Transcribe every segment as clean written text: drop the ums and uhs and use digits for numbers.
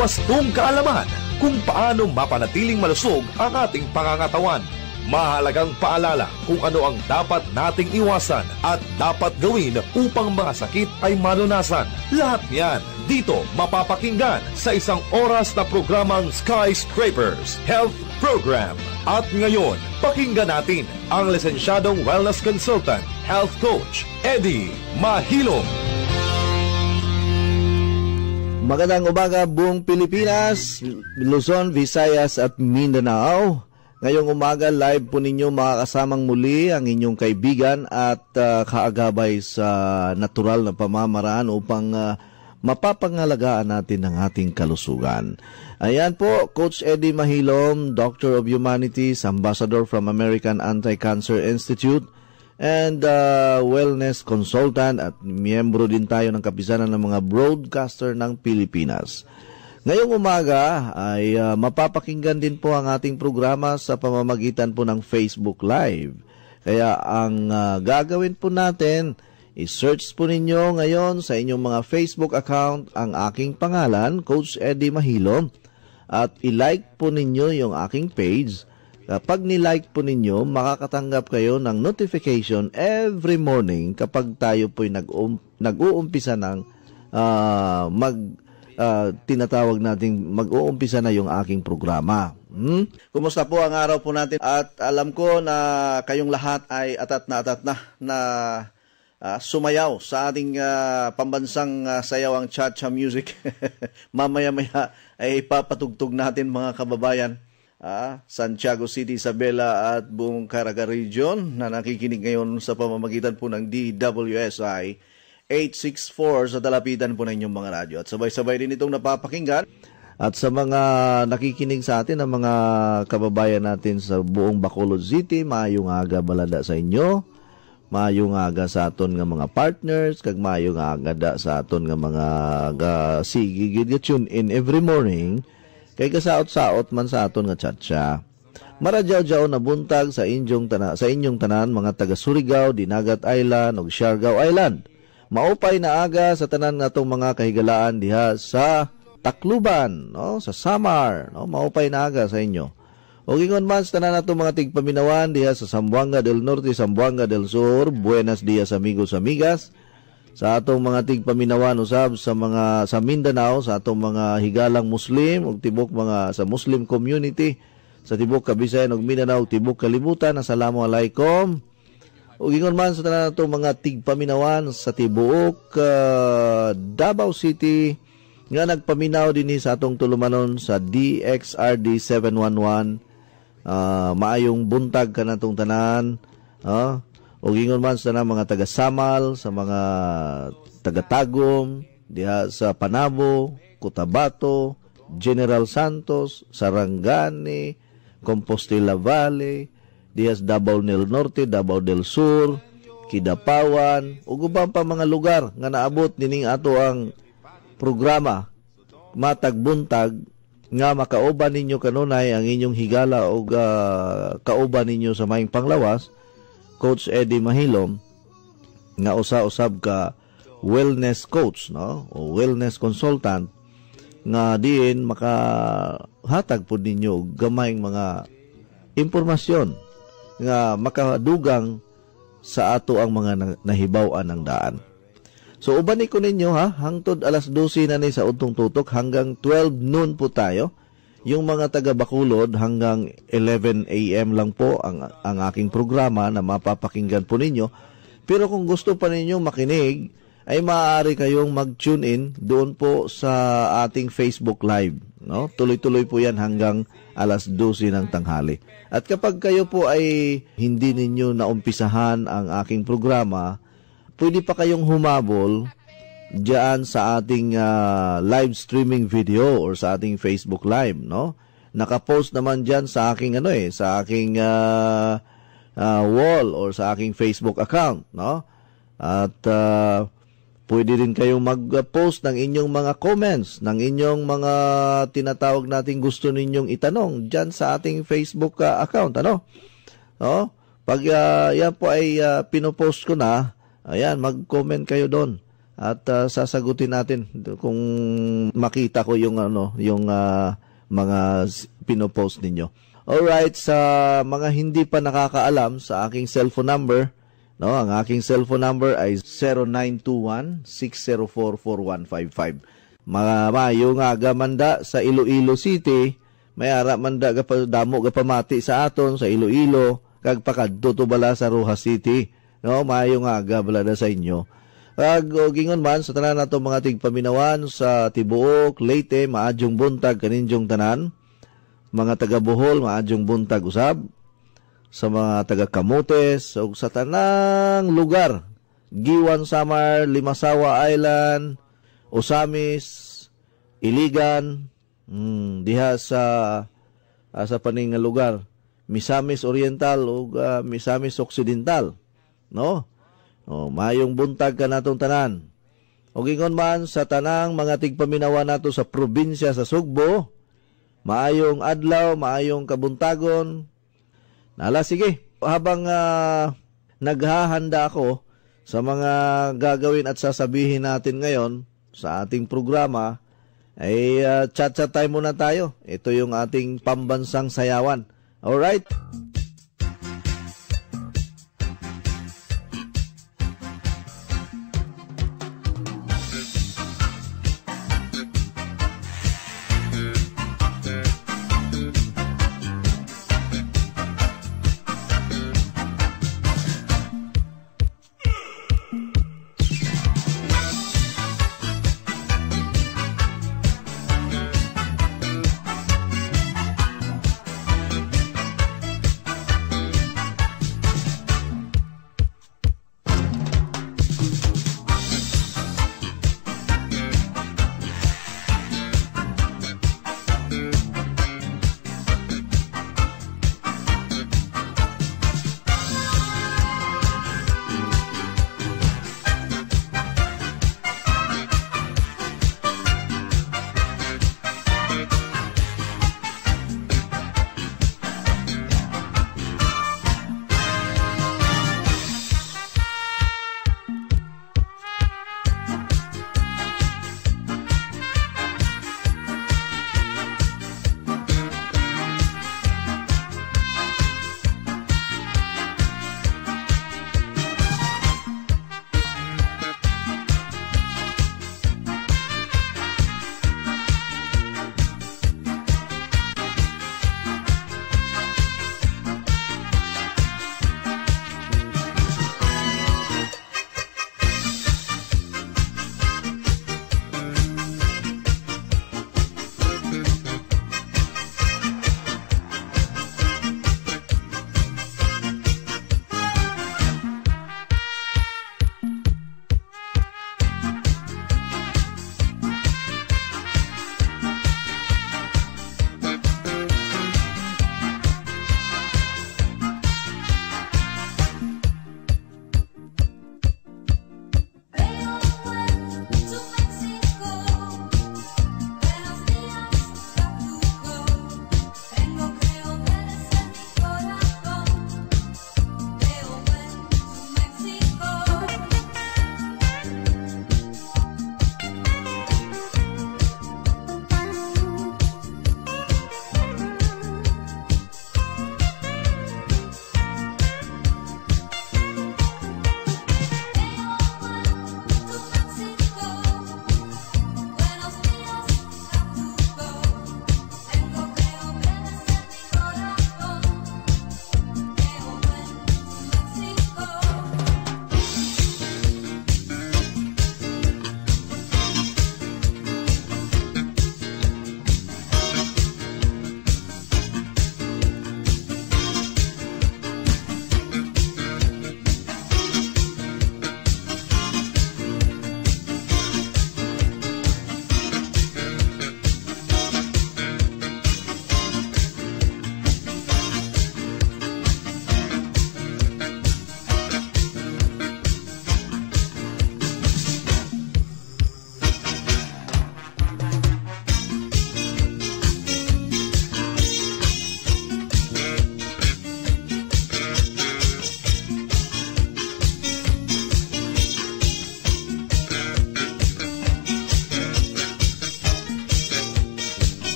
wastong kaalaman kung paano mapanatiling malusog ang ating pangangatawan. Mahalagang paalala kung ano ang dapat nating iwasan at dapat gawin upang mga sakit ay malunasan. Lahat niyan dito mapapakinggan sa isang oras na programang Skyscrapers Health Program. At ngayon, pakinggan natin ang lisensyadong wellness consultant, health coach, Eddie Mahilom. Magandang umaga buong Pilipinas, Luzon, Visayas at Mindanao. Ngayong umaga live po ninyo makakasamang muli ang inyong kaibigan at kaagabay sa natural na pamamaraan upang mapapangalagaan natin ang ating kalusugan. Ayan po, Coach Eddie Mahilom, Doctor of Humanities, Ambassador from American Anti-Cancer Institute, and wellness consultant at miyembro din tayo ng kapisanan ng mga broadcaster ng Pilipinas. Ngayong umaga ay mapapakinggan din po ang ating programa sa pamamagitan po ng Facebook Live. Kaya ang gagawin po natin, i-search po ninyo ngayon sa inyong mga Facebook account ang aking pangalan, Coach Eddie Mahilom, at i-like po ninyo yung aking page. Kapag ni-like po ninyo, makakatanggap kayo ng notification every morning kapag tayo po'y nag-uumpisa ng tinatawag nating mag-uumpisa na yung aking programa. Kumusta po ang araw po natin? At alam ko na kayong lahat ay atat na sumayaw sa ating pambansang sayawang cha-cha music. Mamaya-maya ay ipapatugtog natin mga kababayan. Santiago City, Isabela at buong Caraga Region na nakikinig ngayon sa pamamagitan po ng DWSI 864 sa dalapitan po ng inyong mga radyo. At sabay-sabay din itong napapakinggan. At sa mga nakikinig sa atin, ang mga kababayan natin sa buong Bacolod City, maayong aga balada sa inyo. Maayong aga sa aton nga mga partners, kag maayong aga da sa aton nga mga sige tune in every morning. Kay kasaot-saot man sa aton nga chatcha. Maradyaw-dyaw na buntag sa inyong tanan mga taga Surigao, Dinagat Island ug Siargao Island. Maupay na aga sa tanan natong mga kahigalaan diha sa Tacloban, no, sa Samar, no, maupay na aga sa inyo. Ug ingon man sa tanan natong mga tigpaminawan diha sa Zamboanga del Norte, Zamboanga del Sur, buenos dias amigos amigas. Sa atong mga tigpaminawan usab sa Mindanao, sa atong mga higalang Muslim ug tibok mga sa Muslim community sa tibok Kabisayan ug Mindanao, tibok kalibutan. Assalamualaikum. Ug ingon man sa tanan natong mga tigpaminawan sa tibuok Davao City nga nagpaminaw dinhi sa atong tulumanon sa DXRD 711. Maayong buntag kanatong tanan. O gingon man sa mga taga-Samal, sa mga taga-Tagum, diha sa Panabo, Cotabato, General Santos, Sarangani, Compostela Valley, diha sa Davao del Norte, Davao del Sur, Kidapawan, ug ubang pa mga lugar nga naabot nining ato ang programa matag buntag nga makauban ninyo kanunay ang inyong higala o kauban ninyo sa maing panglawas. Coach Eddie Mahilom nga usa-usab ka wellness coach, no, o wellness consultant nga diin makahatag pud ninyo gamayng mga impormasyon nga makadugang sa ato ang mga nahibaw-an ng daan. So uban ko ninyo hangtod alas 12 na ni sa untong tutok hanggang 12 noon po tayo. Yung mga taga Bacolod hanggang 11 a.m. lang po ang aking programa na mapapakinggan po ninyo. Pero kung gusto pa ninyo makinig, ay maaari kayong mag-tune in doon po sa ating Facebook Live. No? Tuloy-tuloy po yan hanggang alas 12 ng tanghali. At kapag kayo po ay hindi ninyo naumpisahan ang aking programa, pwede pa kayong humabol diyan sa ating live streaming video or sa ating Facebook Live, no? Naka-post naman diyan sa aking sa aking wall or sa aking Facebook account, no? At pwede rin kayong mag-post ng inyong mga comments, ng inyong mga tinatawag nating gusto ninyong itanong diyan sa ating Facebook account, ano? No? Pag yan po ay pinopost ko na, ayan, mag-comment kayo doon. at sasagutin natin kung makita ko yung mga pinopost ninyo. Alright, sa mga hindi pa nakakaalam sa aking cellphone number, no, ang aking cellphone number ay 0921-604-4155. Mga mayo nga gamanda sa Iloilo City, may ara manda damo pamati sa aton sa Iloilo kag pakadto to bala sa Rojas City. No, mayo nga balada sa inyo. Kag gingon man sa tanan nato mga tigpaminawan sa Tibuok, Leyte, maadjong buntag kaninjong tanan. Mga taga Bohol, maadjong buntag usab. Sa mga taga Camotes o sa tanang lugar, Giwan, Samar, Limasawa Island, Osamis, Iligan, diha sa paning lugar, Misamis Oriental o Misamis Occidental, no? Mayong buntag ka natong tanan. O gingon man sa tanang mga tigpaminawa nato sa probinsya sa Sugbo, maayong adlaw, maayong kabuntagon. Nala, sige, habang naghahanda ako sa mga gagawin at sasabihin natin ngayon sa ating programa, ay chat-chat time muna tayo. Ito yung ating pambansang sayawan. Alright?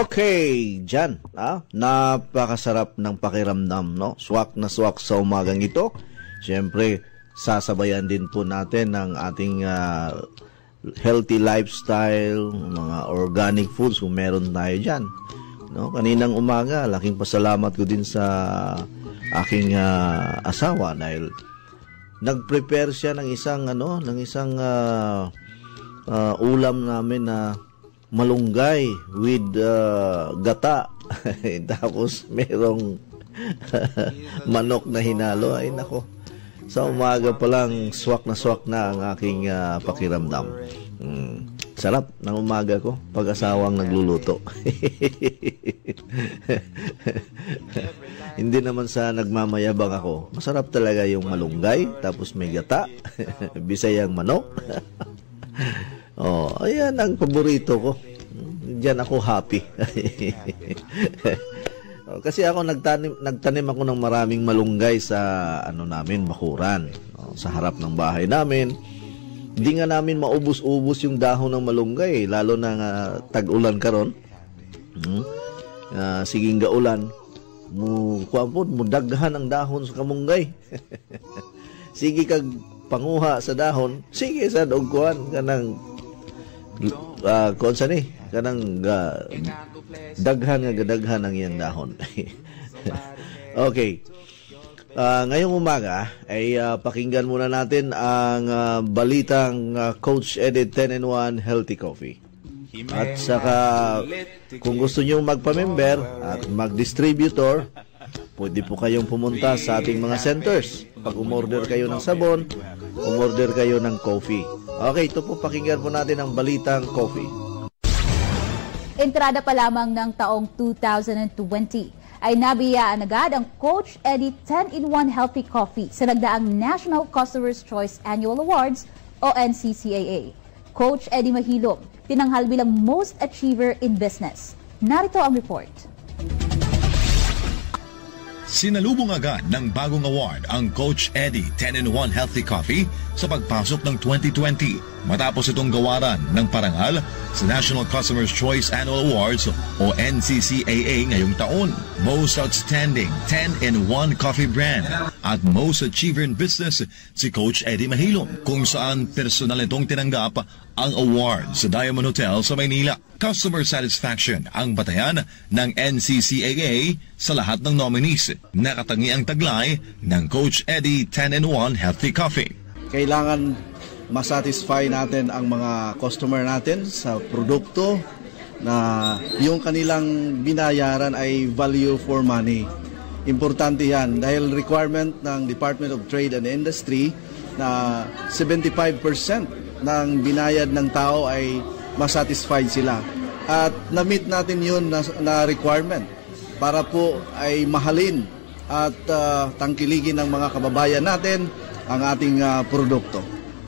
Okay, Jan, napakasarap ng pakiramdam, no? Swak na swak sa umagang ito. Siyempre, sasabayan din po natin ng ating healthy lifestyle, mga organic foods kung meron tayo dyan. No? Kaninang umaga, laking pasalamat ko din sa aking asawa dahil nag-prepare siya ng isang ulam namin na malunggay with gata. Tapos merong manok na hinalo. Ay nako. Sa umaga pa lang, swak na ang aking pakiramdam. Sarap ng umaga ko pag asawang nagluluto. Hindi naman sa nagmamayabang ako. Masarap talaga yung malunggay, tapos may gata, bisayang manok. Oh, ayan ang paborito ko. Diyan ako happy. Kasi ako nagtanim ako ng maraming malunggay sa namin, bakuran, sa harap ng bahay namin. Hindi nga namin maubos-ubos yung dahon ng malunggay, lalo na tag-ulan karon. Siging gaulan, mo daghan ang dahon sa kamunggay. Sige kag panguha sa dahon, sige sa dugkuan kanang kanang daghan ang iyang dahon. Okay. Ngayong umaga ay pakinggan muna natin ang balitang Coach Eddie 10-in-1 Healthy Coffee. At saka kung gusto nyo magpa-member at mag-distributor, pwede po kayong pumunta sa ating mga centers. Pag umorder kayo ng sabon, umorder kayo ng coffee. Okay, ito po pakinggan po natin ang balitang coffee. Entrada pa lamang ng taong 2020 ay nabiyaan agad ang Coach Eddie 10-in-1 Healthy Coffee sa nagdaang National Customer's Choice Annual Awards o NCCAA. Coach Eddie Mahilom, tinanghal bilang Most Achiever in Business. Narito ang report. Sinalubong agad ng bagong award ang Coach Eddie 10-in-1 Healthy Coffee sa pagpasok ng 2020 matapos itong gawaran ng parangal sa National Customer's Choice Annual Awards o NCCAA ngayong taon. Most Outstanding 10-in-1 Coffee Brand at Most Achiever in Business si Coach Eddie Mahilom, kung saan personal itong tinanggap ang award sa Diamond Hotel sa Maynila. Customer satisfaction ang batayan ng NCCAA sa lahat ng nominees. Nakatangi ang taglay ng Coach Eddie 10-in-1 Healthy Coffee. Kailangan masatisfy natin ang mga customer natin sa produkto na yung kanilang binayaran ay value for money. Importante yan dahil requirement ng Department of Trade and Industry na 75% ng binayad ng tao ay masatisfied sila. At na-meet natin yun na requirement para po ay mahalin at tangkiligin ng mga kababayan natin ang ating produkto.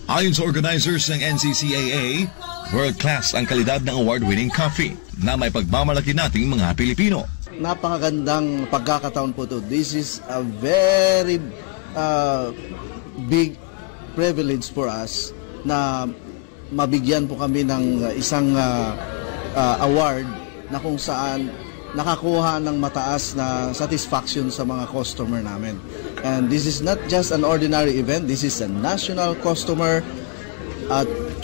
Ayon sa organizers ng NCCAA, world-class ang kalidad ng award-winning coffee na may pagmamalaki nating mga Pilipino. Napakagandang pagkakataon po ito. This is a very big privilege for us na mabigyan po kami ng isang award na kung saan nakakuha ng mataas na satisfaction sa mga customer namin. And this is not just an ordinary event, this is a National Customer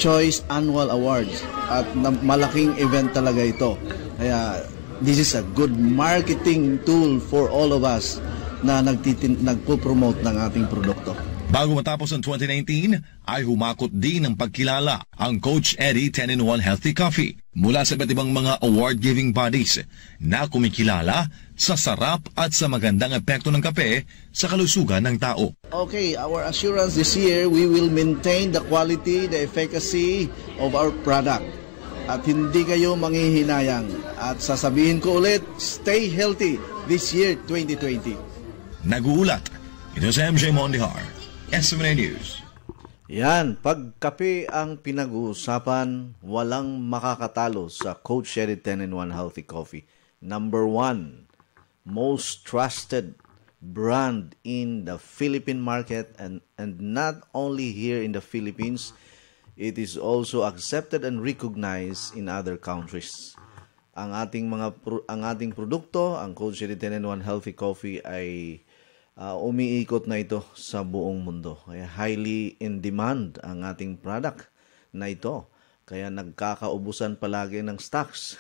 Choice Annual Awards. At malaking event talaga ito. Kaya this is a good marketing tool for all of us na nagpo-promote ng ating produkto. Bago matapos ang 2019, ay humakot din ng pagkilala ang Coach Eddie 10-in-1 Healthy Coffee mula sa iba't ibang mga award-giving bodies na kumikilala sa sarap at sa magandang epekto ng kape sa kalusugan ng tao. Okay, our assurance this year, we will maintain the quality, the efficacy of our product. At hindi kayo manghihinayang. At sasabihin ko ulit, stay healthy this year, 2020. Nag-uulat, ito sa MJ Mondihar, SMNA News. Yan, pag kape ang pinag-uusapan, walang makakatalo sa Coach Eddie 10-in-1 Healthy Coffee. Number 1, most trusted brand in the Philippine market and not only here in the Philippines, it is also accepted and recognized in other countries. ang ating produkto, ang Coach Eddie 10-in-1 Healthy Coffee ay umiikot na ito sa buong mundo. Kaya highly in demand ang ating product na ito. Kaya nagkakaubusan palagi ng stocks.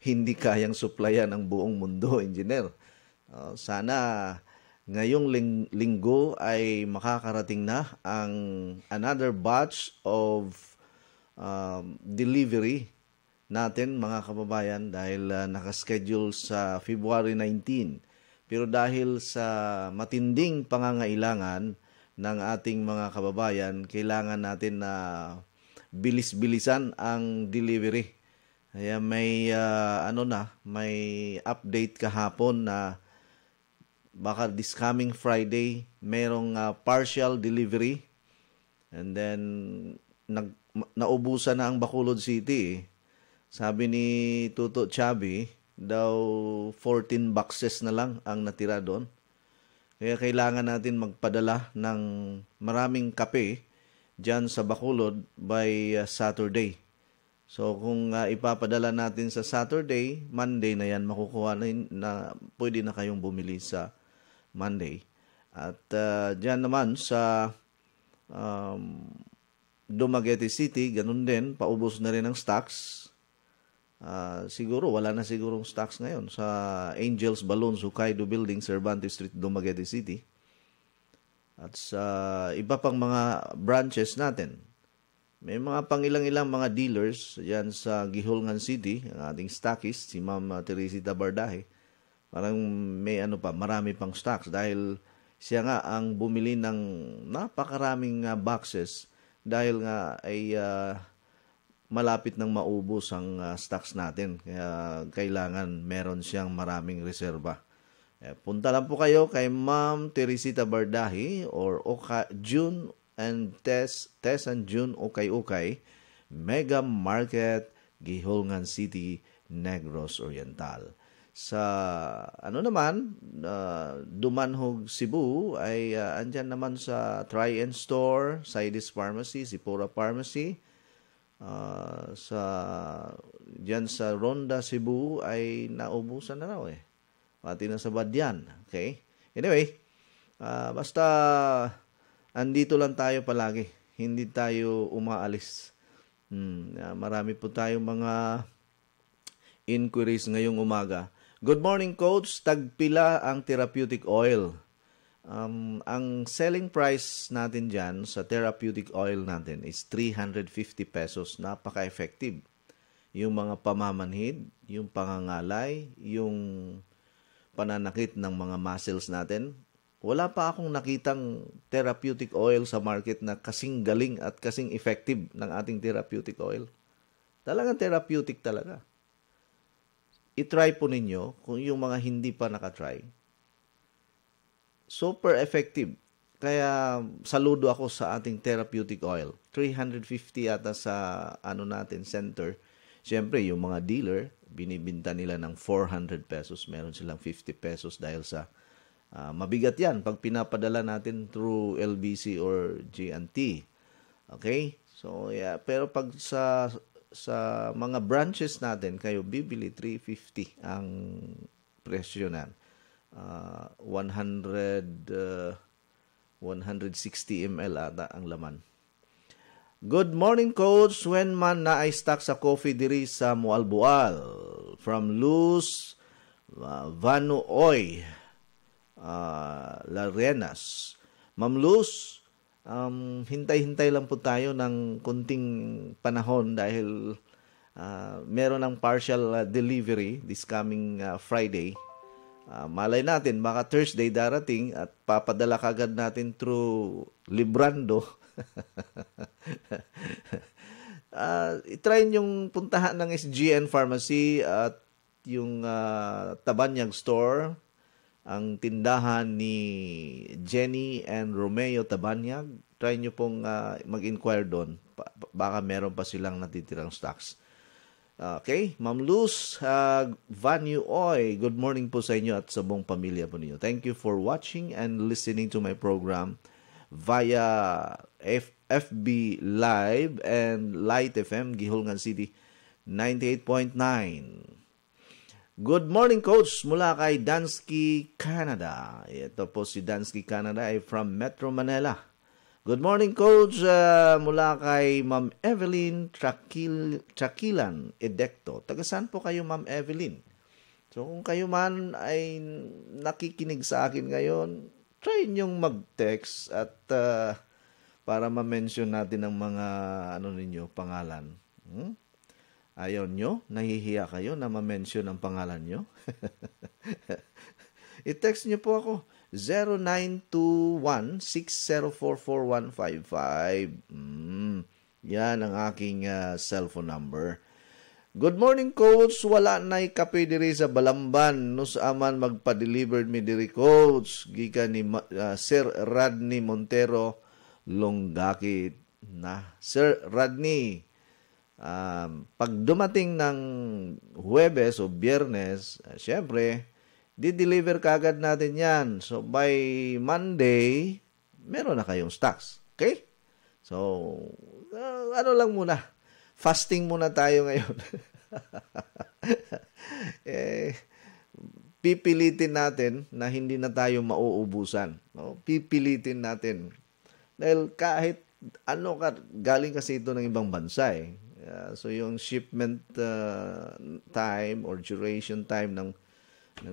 Hindi kayang supplyan ng buong mundo, engineer. Sana ngayong linggo ay makakarating na ang another batch of delivery natin mga kababayan dahil nakaschedule sa February 19. Pero dahil sa matinding pangangailangan ng ating mga kababayan, kailangan natin na bilis-bilisan ang delivery. Kaya may may update kahapon na baka this coming Friday merong partial delivery, and then naubusan na ang Bacolod City. Sabi ni Tuto Chubby, daw 14 boxes na lang ang natira doon. Kaya kailangan natin magpadala ng maraming kape dyan sa Bacolod by Saturday. So kung ipapadala natin sa Saturday, Monday na yan makukuha na pwede na kayong bumili sa Monday. At dyan naman sa Dumaguete City, ganun din, paubos na rin ang stocks. Siguro, wala na sigurong stocks ngayon sa Angels Balloons, Hokkaido Building, Cervantes Street, Dumaguete City. At sa iba pang mga branches natin. May mga pangilang-ilang mga dealers yan sa Gihulngan City, ang ating stockist, si Ma'am Teresita Bardahe. Parang may marami pang stocks dahil siya nga ang bumili ng napakaraming boxes dahil nga ay malapit nang maubos ang stocks natin. Kaya kailangan meron siyang maraming reserba. Punta lang po kayo kay Ma'am Teresita Bardahe or June and Tess and June Ukay-Ukay, Mega Market, Gihulngan City, Negros Oriental. Sa Dumanhog, Cebu ay andyan naman sa Try and Store, Sidis Pharmacy, Sipora Pharmacy. Diyan sa Ronda, Cebu ay naubusan na raw pati na sa Badyan. Okay? Anyway, basta andito lang tayo palagi. Hindi tayo umaalis. Marami po tayong mga inquiries ngayong umaga. Good morning, Coach. Tagpila ang therapeutic oil. Ang selling price natin dyan sa therapeutic oil natin is 350 pesos. Napaka-effective. Yung mga pamamanhid, yung pangangalay, yung pananakit ng mga muscles natin. Wala pa akong nakitang therapeutic oil sa market na kasing galing at kasing effective ng ating therapeutic oil. Talagang therapeutic talaga. I-try po ninyo kung yung mga hindi pa nakatry. Super effective. Kaya saludo ako sa ating therapeutic oil. 350 yata sa natin center. Siyempre, yung mga dealer, binibinta nila ng 400 pesos. Meron silang 50 pesos dahil sa mabigat yan pag pinapadala natin through LBC or G&T. Okay? So, yeah. Pero pag sa mga branches natin, kayo bibili 350 ang presyo na. 160 ml ata ang laman. Good morning, Coach. When man na ay stock sa coffee diri sa Mualbual from Luz Vanuoy Larenas. Ma'am Luz, hintay-hintay lang po tayo ng kunting panahon dahil meron ng partial delivery this coming Friday. Malay natin, baka Thursday darating at papadala kagad natin through Librando. I-try yung puntahan ng SGN Pharmacy at yung Tabanyag Store, ang tindahan ni Jenny and Romeo Tabanyag. Try nyo pong mag-inquire doon. Baka meron pa silang natitirang stocks. Okay, Ma'am Luz Vanuoy, good morning po sa inyo at sa buong pamilya po ninyo. Thank you for watching and listening to my program via FB Live and Light FM, Gihulngan City 98.9. Good morning, Coach, mula kay Dansky, Canada. Ito po si Dansky, Canada ay from Metro Manila. Good morning, Coach, mula kay Ma'am Evelyn Traquilan Edecto. Taga saan po kayo, Ma'am Evelyn? So kung kayo man ay nakikinig sa akin ngayon, try niyong mag-text at para ma-mention natin ang mga ninyo, pangalan. Ayaw nyo? Nahihiya kayo na ma-mention ang pangalan nyo? I-text nyo po ako. 0921-6044155. Yan ang aking cellphone number. Good morning, Coach. Wala na'y kape diri sa Balamban. Nus aman magpa-delivered mi diri, Coach. Gika ni Sir Rodney Montero Longgakit na. Sir Rodney, pag dumating ng Huwebes o Biyernes, syempre, di-deliver kagad natin yan. So, by Monday, meron na kayong stocks. Okay? So, ano lang muna. Fasting muna tayo ngayon. Pipilitin natin na hindi na tayo mauubusan. No? Pipilitin natin. Dahil kahit galing kasi ito ng ibang bansa eh. So yung shipment time or duration time ng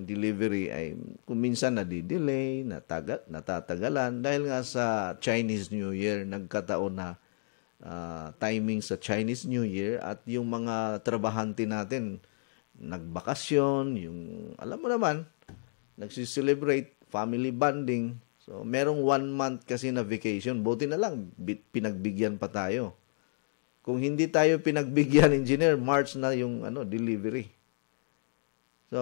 delivery ay kung minsan nadi-delay, natatagalan dahil nga sa Chinese New Year nagkataon na timing sa Chinese New Year at yung mga trabahante natin nagbakasyon, yung alam mo naman, nagsiselebrate family bonding. So merong 1 month kasi na vacation, buti na lang pinagbigyan pa tayo. Kung hindi tayo pinagbigyan, engineer, March na yung delivery. So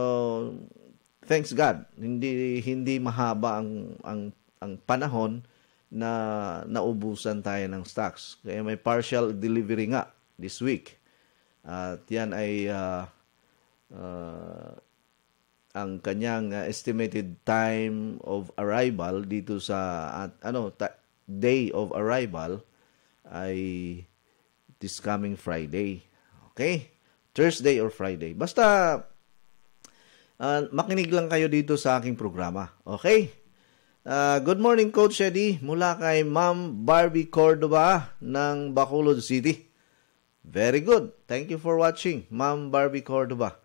thanks God, hindi mahaba ang panahon na naubusan tayo ng stocks. Kaya may partial delivery nga this week. At yan ay ang kanyang estimated time of arrival dito sa day of arrival ay this coming Friday. Okay? Thursday or Friday. Basta makinig lang kayo dito sa aking programa. Okay? Good morning, Coach Eddie. Mula kay Ma'am Barbie Cordova ng Bacolod City. Very good. Thank you for watching, Ma'am Barbie Cordova.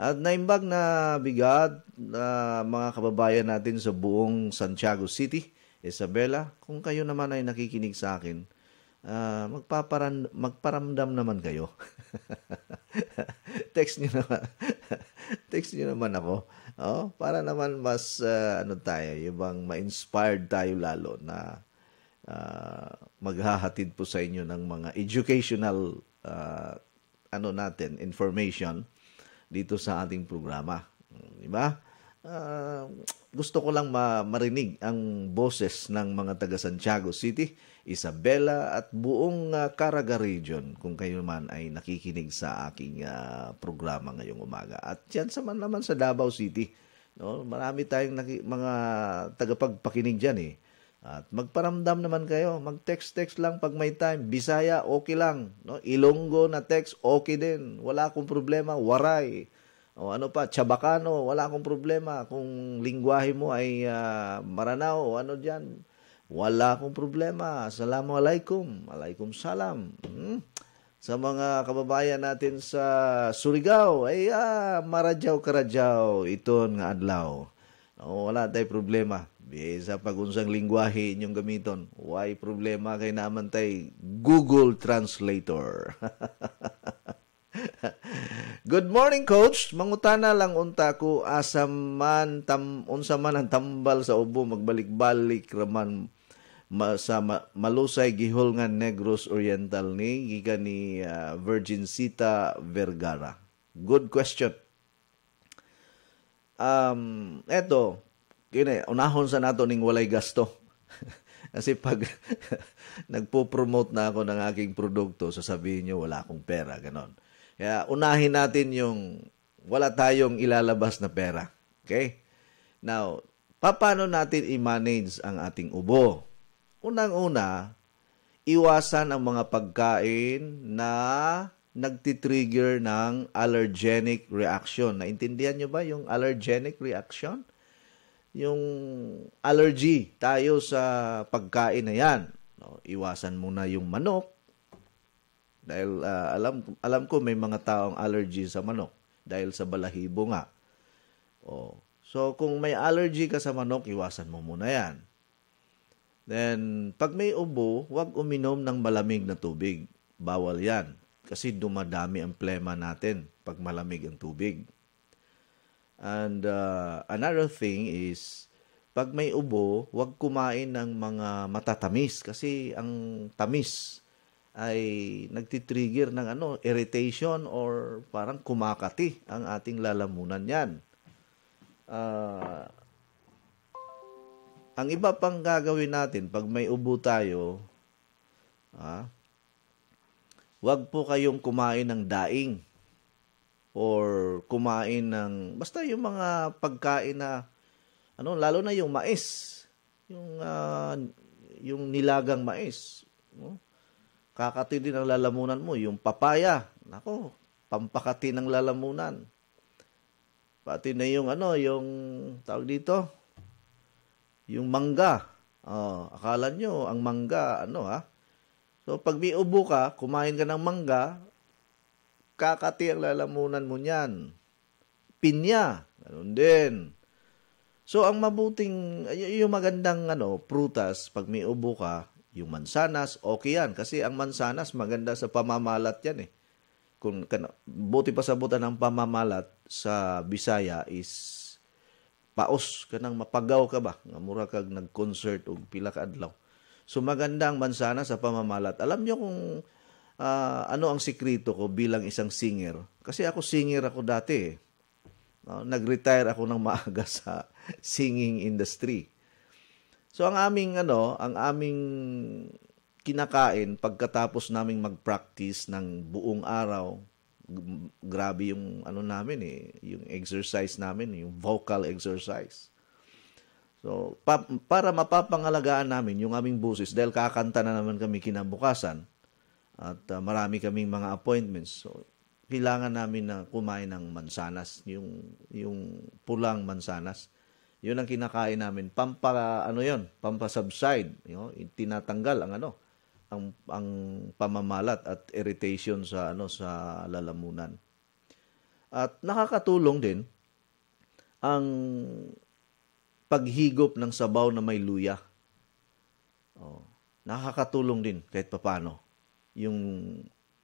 At naimbag na bigat mga kababayan natin sa buong Santiago City, Isabela, kung kayo naman ay nakikinig sa akin, magparamdam naman kayo. Text nyo naman ako. Para naman mas yung bang ma-inspired tayo lalo na maghahatid po sa inyo ng mga educational information dito sa ating programa. Diba? Gusto ko lang marinig ang boses ng mga taga Santiago City, Isabela at buong Caraga region kung kayo man ay nakikinig sa aking programa ngayong umaga. At yan naman sa Davao City. No? Marami tayong mga tagapagpakinig dyan eh. At magparamdam naman kayo. Mag-text lang pag may time. Bisaya, okay lang. No? Ilonggo na text, okay din. Wala akong problema. Waray. O Chabacano, wala akong problema. Kung lingwahe mo ay Maranao o dyan, wala akong problema. Assalamualaikum. Alaikum salam. Sa mga kababayan natin sa Surigao, ay Maradyaw Karadyaw, iton nga adlaw. Wala tayong problema. Bisa pagunsang lingwahe inyong gamiton. Why problema kay naman tay Google Translator. Good morning, Coach. Mangutana lang unta ko unsa man ang tambal sa ubo magbalik-balik raman sa malusay gihol nga Negros Oriental ni gikan ni Virgincita Vergara. Good question. Eto, unahon sa nato ning walay gasto. Kasi pag nagpo-promote na ako ng aking produkto, sasabihin nyo wala akong pera, ganon. Kaya unahin natin yung wala tayong ilalabas na pera. Okay? Now, paano natin i-manage ang ating ubo? Unang-una, iwasan ang mga pagkain na nagtitrigger ng allergenic reaction. Naintindihan nyo ba yung allergenic reaction? Yung allergy tayo sa pagkain na yan. No, iwasan muna yung manok. Dahil alam ko may mga taong allergy sa manok dahil sa balahibo nga. So kung may allergy ka sa manok, iwasan mo muna yan. Then pag may ubo, huwag uminom ng malamig na tubig. Bawal yan kasi dumadami ang plema natin pag malamig ang tubig. And another thing is, pag may ubo, huwag kumain ng mga matatamis kasi ang tamis ay nagtitrigger ng irritation or parang kumakati ang ating lalamunan yan. Ang iba pang gagawin natin pag may ubo tayo, huwag po kayong kumain ng daing or kumain ng basta yung mga pagkain na lalo na yung mais, yung nilagang mais, kakati din ang lalamunan mo. Yung papaya, nako, pampakati ng lalamunan. Pati na yung yung tawag dito, yung mangga. Akala nyo ang mangga So pag may ubo ka, kumain ka ng mangga, kakati ang lalamunan mo niyan. Pinya, ganun din. So ang mabuting, yung magandang prutas, pag may ubo ka, yung mansanas, okay yan. Kasi ang mansanas, maganda sa pamamalat yan eh. Kung buti pa sabutan ng pamamalat sa Bisaya is paos ka nang mapagaw ka ba? Nga mura kag nag-concert o pila ka adlaw. So magandang mansanas sa pamamalat. Alam nyo kung ano ang sikreto ko bilang isang singer? Kasi ako singer ako dati eh. Nag-retire ako ng maaga sa singing industry. So ang aming kinakain pagkatapos naming mag-practice ng buong araw, grabe yung namin yung exercise namin, yung vocal exercise. So para mapapangalagaan namin yung aming boses dahil kakanta na naman kami kinabukasan at marami kaming mga appointments. So kailangan namin na kumain ng mansanas, yung pulang mansanas. Yun ang kinakain namin. Pampasubside, tinatanggal ang pamamalat at irritation sa sa lalamunan. At nakakatulong din ang paghigop ng sabaw na may luya. Nakakatulong din kahit papaano yung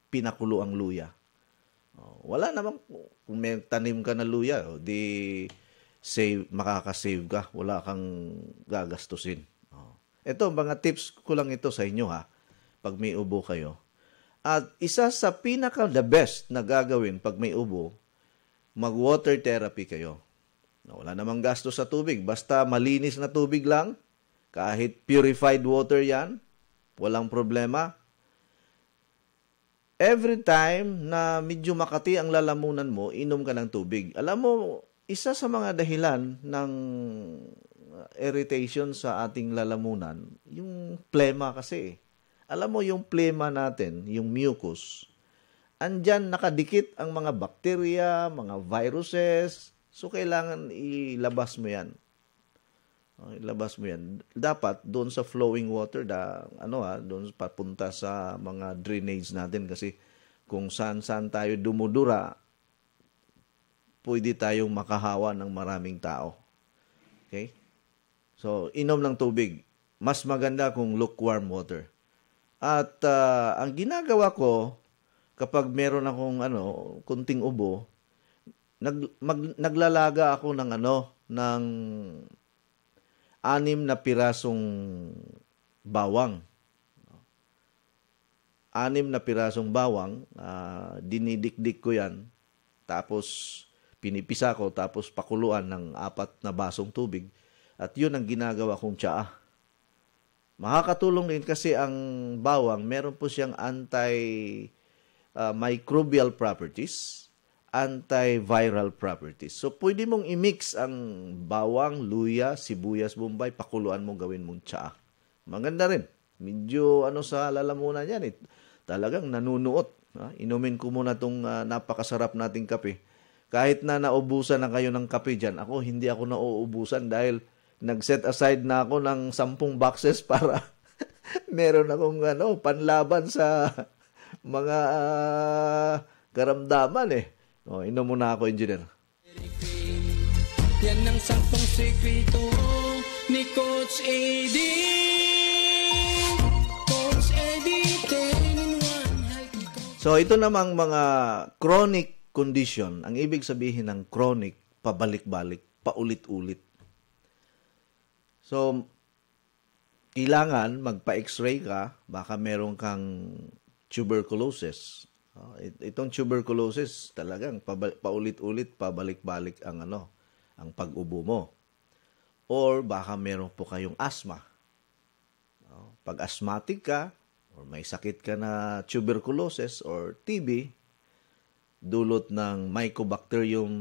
pinakulo ang luya. Wala namang kung may tanim ka na luya, di makakasave ka, wala kang gagastusin. Ito, mga tips ko lang ito sa inyo pag may ubo kayo. At isa sa the best na gagawin pag may ubo, mag-water therapy kayo. Wala namang gasto sa tubig, basta malinis na tubig lang, kahit purified water yan, walang problema. Every time na medyo makati ang lalamunan mo, inom ka ng tubig. Alam mo, isa sa mga dahilan ng irritation sa ating lalamunan, yung plema kasi. Alam mo, yung plema natin, yung mucus, andyan nakadikit ang mga bakterya, mga viruses. So, kailangan ilabas mo yan. Ilabas mo yan. Dapat doon sa flowing water, doon papunta sa mga drainage natin kasi kung saan-saan tayo dumudura, pwede tayong makahawa ng maraming tao. Okay? So, inom ng tubig. Mas maganda kung lukewarm water. At ang ginagawa ko, kapag meron akong kunting ubo, naglalaga ako ng 6 na pirasong bawang. 6 na pirasong bawang, dinidikdik ko yan, tapos pinipisa ko, tapos pakuluan ng 4 na basong tubig, at yun ang ginagawa kong tsaa. Makakatulong din kasi ang bawang, meron po siyang anti-microbial properties, antiviral properties. So, pwede mong i-mix ang bawang, luya, sibuyas, bombay, pakuluan mo, gawin mong tsaa. Maganda rin. Medyo sa lalamunan yan. Talagang nanunuot. Inumin ko muna itong napakasarap nating kape. Kahit na naubusan na kayo ng kape dyan, hindi ako nauubusan dahil nag-set aside na ako ng 10 boxes para meron akong panlaban sa mga karamdaman eh. Inom muna ako, engineer. Yan ang 10 sekreto ni Coach Eddie. Coach Eddie, 10-in-1 healthy coach. So ito namang mga chronic condition. Ang ibig sabihin ng chronic, pabalik-balik, paulit-ulit. So kailangan magpa-x-ray ka, baka meron kang tuberculosis. Itong tuberculosis talagang paulit-ulit, pabalik-balik ang ang pag-ubo mo. Or baka meron po kayong asthma. Pag asthmatic ka, or may sakit ka na tuberculosis or TB, dulot ng Mycobacterium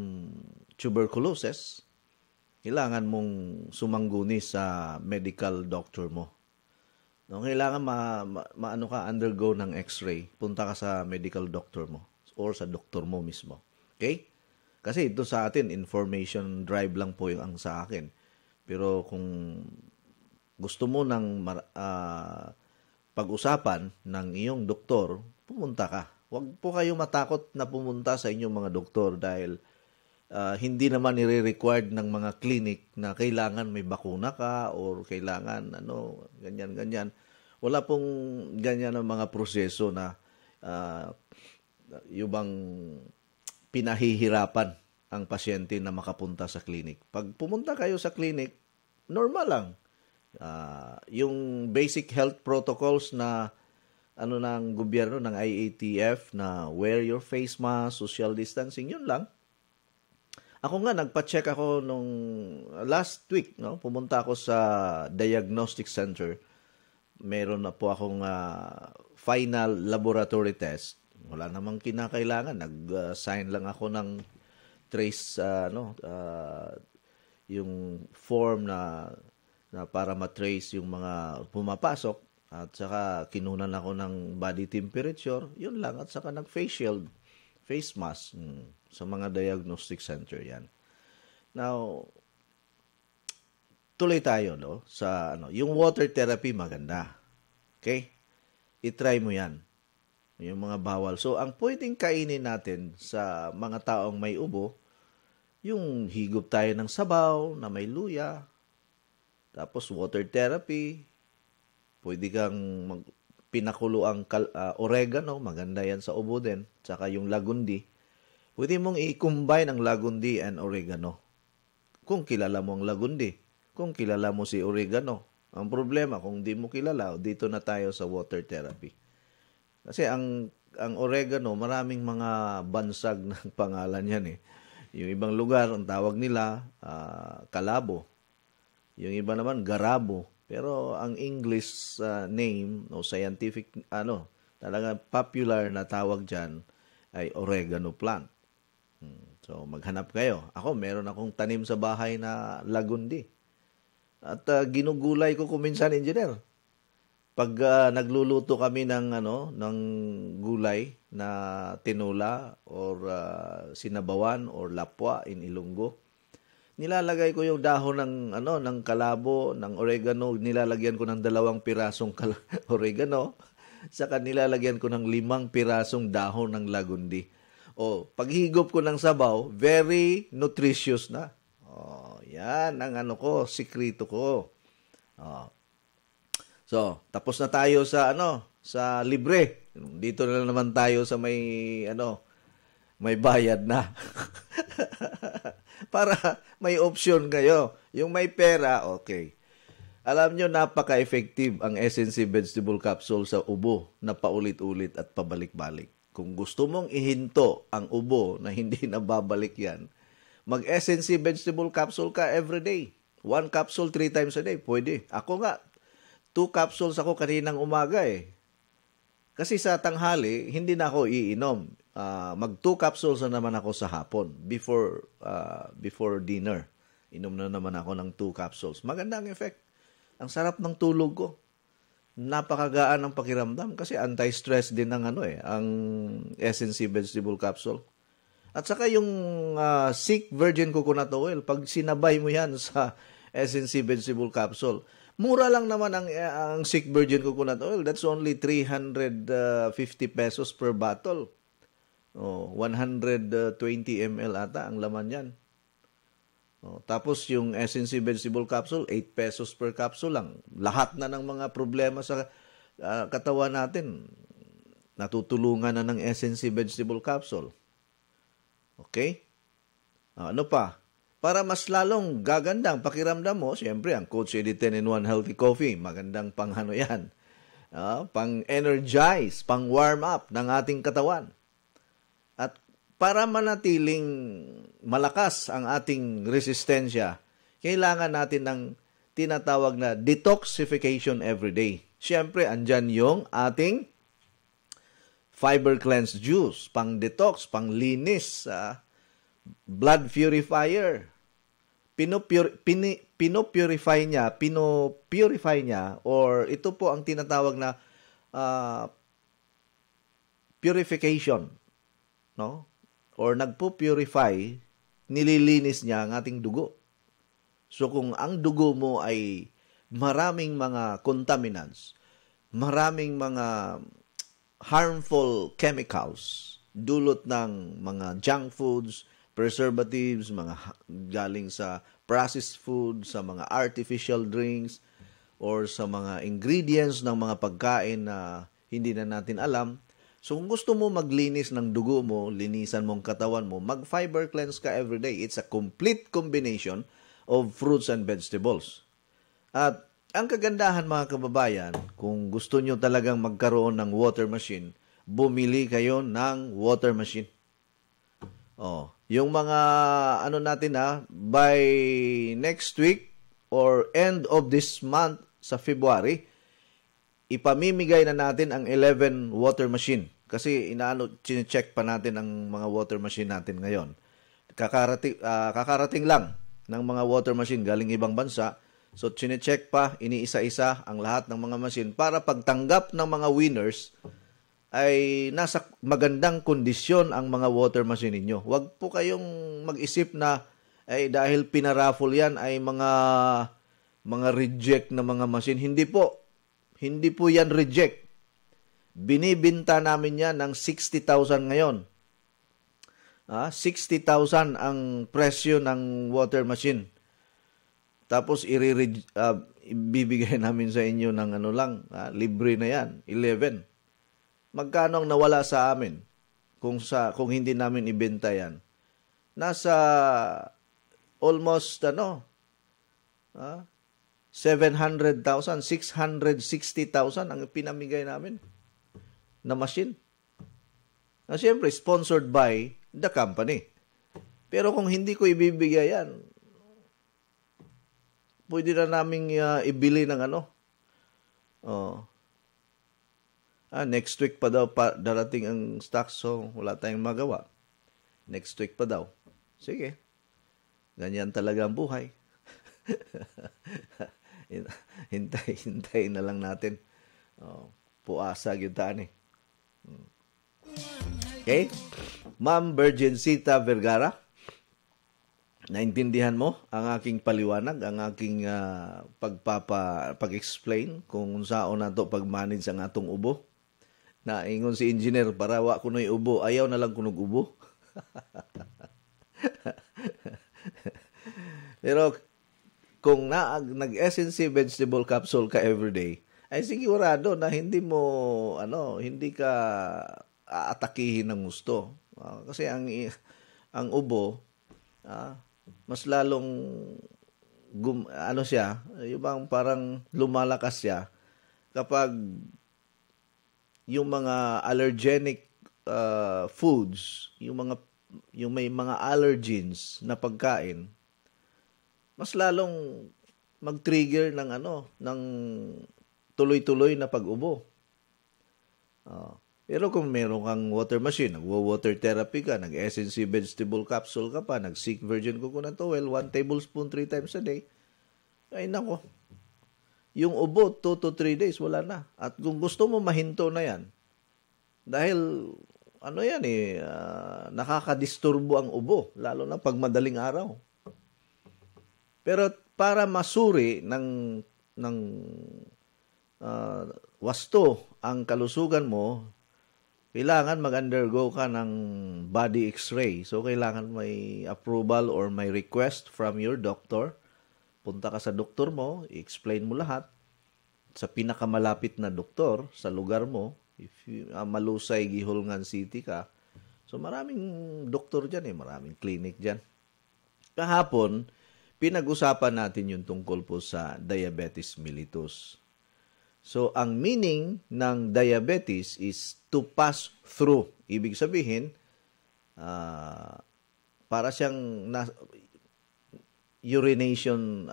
tuberculosis, kailangan mong sumangguni sa medical doctor mo. Kailangan undergo ng x-ray. Punta ka sa medical doctor mo or sa doktor mo mismo. Okay? Kasi ito sa atin, information drive lang po yung ang sa akin. Pero kung gusto mo ng pag-usapan ng iyong doktor, pumunta ka. Huwag po kayo matakot na pumunta sa inyong mga doktor dahil hindi naman nire-required ng mga clinic na kailangan may bakuna ka or kailangan ganyan-ganyan. Wala pong ganyan ang mga proseso na yung bang pinahihirapan ang pasyente na makapunta sa clinic. Pag pumunta kayo sa clinic, normal lang. Yung basic health protocols na ng gobyerno ng IATF na wear your face mask, social distancing, yun lang. Ako nga, nagpa-check ako nung last week, pumunta ako sa diagnostic center. Meron na po akong final laboratory test. Wala namang kinakailangan. Nag-sign lang ako ng trace, yung form na para matrace yung mga pumapasok. At saka kinunan ako ng body temperature. Yun lang. At saka nag-face shield, face mask. Sa mga diagnostic center yan. Now, tuloy tayo sa yung water therapy maganda. Okay? I-try mo yan. Yung mga bawal. So, ang pwedeng kainin natin sa mga taong may ubo, yung higop tayo ng sabaw na may luya, tapos water therapy, pwede kang pinakulo ang oregano, maganda yan sa ubo din, tsaka yung lagundi. Pwede mong i-combine ang lagundi and oregano. Kung kilala mo ang lagundi, kung kilala mo si oregano. Ang problema, kung di mo kilala, dito na tayo sa water therapy. Kasi ang oregano, maraming mga bansag ng pangalan yan eh. Yung ibang lugar, ang tawag nila, kalabo. Yung iba naman, garabo. Pero ang English name, scientific, talaga popular na tawag dyan, ay oregano plant. So, maghanap kayo. Ako, meron akong tanim sa bahay na lagundi. At ginugulay ko kuminsan, engineer. Pag nagluluto kami ng gulay na tinola or sinabawan or lapwa in Ilonggo, nilalagay ko yung dahon ng kalabo, ng oregano, nilalagyan ko ng 2 pirasong oregano, saka nilalagyan ko ng 5 pirasong dahon ng lagundi. Paghigop ko ng sabaw, very nutritious na. Yan ang sikreto ko. So, tapos na tayo sa sa libre. Dito na naman tayo sa may bayad na. Para may option kayo. Yung may pera, okay. Alam nyo, napaka-effective ang SNC Vegetable Capsule sa ubo na paulit-ulit at pabalik-balik. Kung gusto mong ihinto ang ubo na hindi nababalik yan, mag-SNC Vegetable Capsule ka everyday. 1 capsule 3 times a day. Pwede. Ako nga, 2 capsules ako kaninang umaga eh. Kasi sa tanghali, hindi na ako iinom. Mag 2 capsules na naman ako sa hapon before dinner. Inom na naman ako ng 2 capsules. Maganda ang effect. Ang sarap ng tulog ko. napakagaan ng pakiramdam kasi anti-stress din ng ang SNC vegetable capsule. At saka yung Sick Virgin Coconut Oil, pag sinabay mo yan sa SNC vegetable capsule, mura lang naman ang Sick Virgin Coconut Oil. That's only 350 pesos per bottle. 120 ml ata ang laman yan. Tapos yung SNC vegetable capsule, 8 pesos per capsule lang. Lahat na ng mga problema sa katawan natin, natutulungan na ng SNC vegetable capsule. Okay? Ano pa? Para mas lalong gagandang pakiramdam mo, siyempre ang Coach Eddie 10-in-1 Healthy Coffee, magandang pang yan. Pang-energize, pang-warm up ng ating katawan. At para manatiling malakas ang ating resistensya, kailangan natin ng tinatawag na detoxification every day. Siyempre, andyan yung ating fiber cleanse juice, pang-detox, pang-linis, blood purifier. Pinopurify niya, or ito po ang tinatawag na purification, no? Or nagpo-purify, nililinis niya ang ating dugo. So kung ang dugo mo ay maraming mga contaminants, maraming mga harmful chemicals, dulot ng mga junk foods, preservatives, mga galing sa processed food, sa mga artificial drinks, or sa mga ingredients ng mga pagkain na hindi na natin alam. So kung gusto mo maglinis ng dugo mo, linisan mong katawan mo, mag-fiber cleanse ka everyday. It's a complete combination of fruits and vegetables. At ang kagandahan mga kababayan, kung gusto nyo talagang magkaroon ng water machine, bumili kayo ng water machine. Yung mga natin by next week or end of this month sa February, ipamimigay na natin ang 11 water machine. Kasi chine-check pa natin ang mga water machine natin ngayon. Kakarating lang ng mga water machine galing ibang bansa. So, chine-check pa, iniisa-isa ang lahat ng mga machine para pagtanggap ng mga winners ay nasa magandang kondisyon ang mga water machine ninyo. Huwag po kayong mag-isip na dahil pinaraffle yan ay mga reject na mga machine. Hindi po. Hindi po yan reject. Binibinta namin yan ng 60,000 ngayon. 60,000 ang presyo ng water machine. Tapos ibibigay namin sa inyo ng libre na yan, 11. Magkano ang nawala sa amin kung hindi namin ibenta yan? Nasa almost 700,000, 660,000 ang pinamigay namin na machine. Na siyempre, sponsored by the company. Pero kung hindi ko ibibigay yan, pwede na namin ibili ng next week pa daw darating ang stock, so wala tayong magawa. Next week pa daw. Sige. Ganyan talaga ang buhay. Hintay na lang natin. Puasa yun taan eh. Okay? Ma'am Virgencita Vergara, naintindihan mo ang aking paliwanag, ang aking pag-explain kung saan na to pag-manage ang atong ubo. Naingon si engineer, para wa kunoy ubo, ayaw na lang kunog ubo. Pero kung nag-SNC vegetable capsule ka everyday, ay sigurado na hindi ka aatakihin ng gusto. Kasi ang ubo, mas lalong yung bang parang lumalakas siya kapag yung mga allergenic foods, yung may mga allergens na pagkain, mas lalong mag-trigger ng tuloy-tuloy na pag-ubo. Pero kung meron kang water machine, nagwo-water therapy ka, nag-SNC vegetable capsule ka pa, nag-Sick Virgin Coconut Oil, 1 tablespoon 3 times a day, ay nako, yung ubo 2 to 3 days wala na. At kung gusto mo mahinto na yan, dahil ano yan nakakadisturbo ang ubo, lalo na pag madaling araw. Pero para masuri ng wasto ang kalusugan mo, kailangan mag-undergo ka ng body x-ray. So, kailangan may approval or may request from your doctor. Punta ka sa doktor mo, i-explain mo lahat. Sa pinakamalapit na doktor sa lugar mo, if Malusay, Gihulngan City ka, so maraming doktor dyan maraming clinic dyan. Kahapon, pinag-usapan natin yung tungkol po sa diabetes mellitus. So, ang meaning ng diabetes is to pass through. Ibig sabihin, para siyang urination,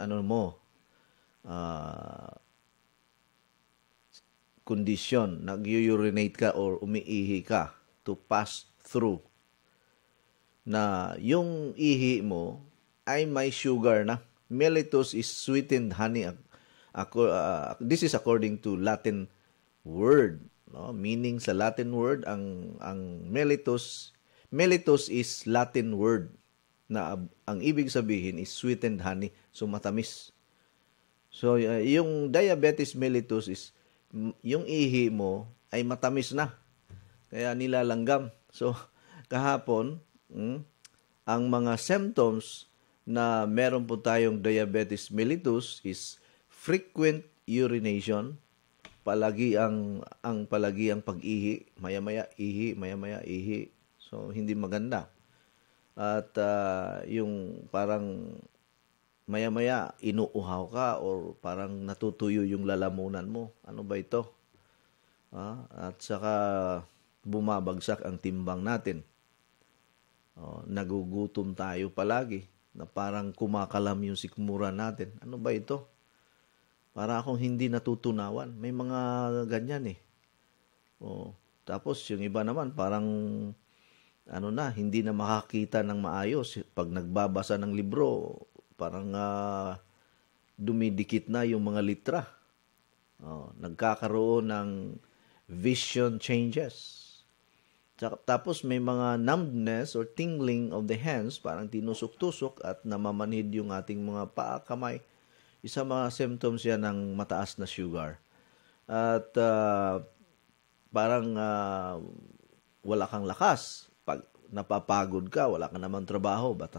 condition. Nag-urinate ka or umiihi ka to pass through. Na yung ihi mo ay may sugar na. Mellitus is sweetened honey. This is according to Latin word, no? Meaning sa Latin word ang mellitus is Latin word na ang ibig sabihin is sweetened honey, so matamis. So yung diabetes mellitus is yung ihi mo ay matamis na, kaya nilalanggam. So kahapon ang mga symptoms na meron po tayong diabetes mellitus is frequent urination, palagi ang pag-ihi, maya-maya ihi. So hindi maganda. At yung parang maya-maya inuuhaw ka or parang natutuyo yung lalamunan mo. Ano ba ito? At saka bumabagsak ang timbang natin. Nagugutom tayo palagi na parang kumakalam yung sikmura natin. Ano ba ito? Para akong hindi natutunawan. May mga ganyan Tapos yung iba naman parang hindi na makakita ng maayos. Pag nagbabasa ng libro, parang dumidikit na yung mga litra. Nagkakaroon ng vision changes. Tapos may mga numbness or tingling of the hands, parang tinusok-tusok at namamanhid yung ating mga paa, kamay. Isa mga symptoms yan ng mataas na sugar. At parang wala kang lakas. Pag napapagod ka, wala ka namang trabaho, ba't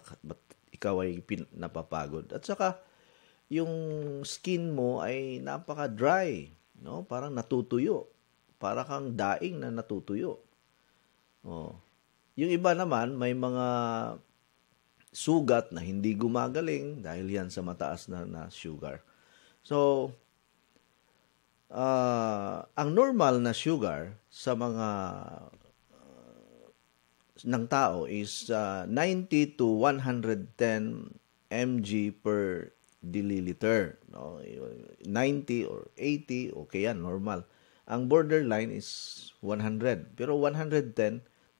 ikaw ay napapagod? At saka, yung skin mo ay napaka-dry. No? Parang natutuyo. Para kang daing na natutuyo. Yung iba naman, may mga sugat na hindi gumagaling dahil yan sa mataas na sugar. So, ang normal na sugar sa mga ng tao is 90 to 110 mg per deciliter. No? 90 or 80, okay yan, normal. Ang borderline is 100. Pero 110,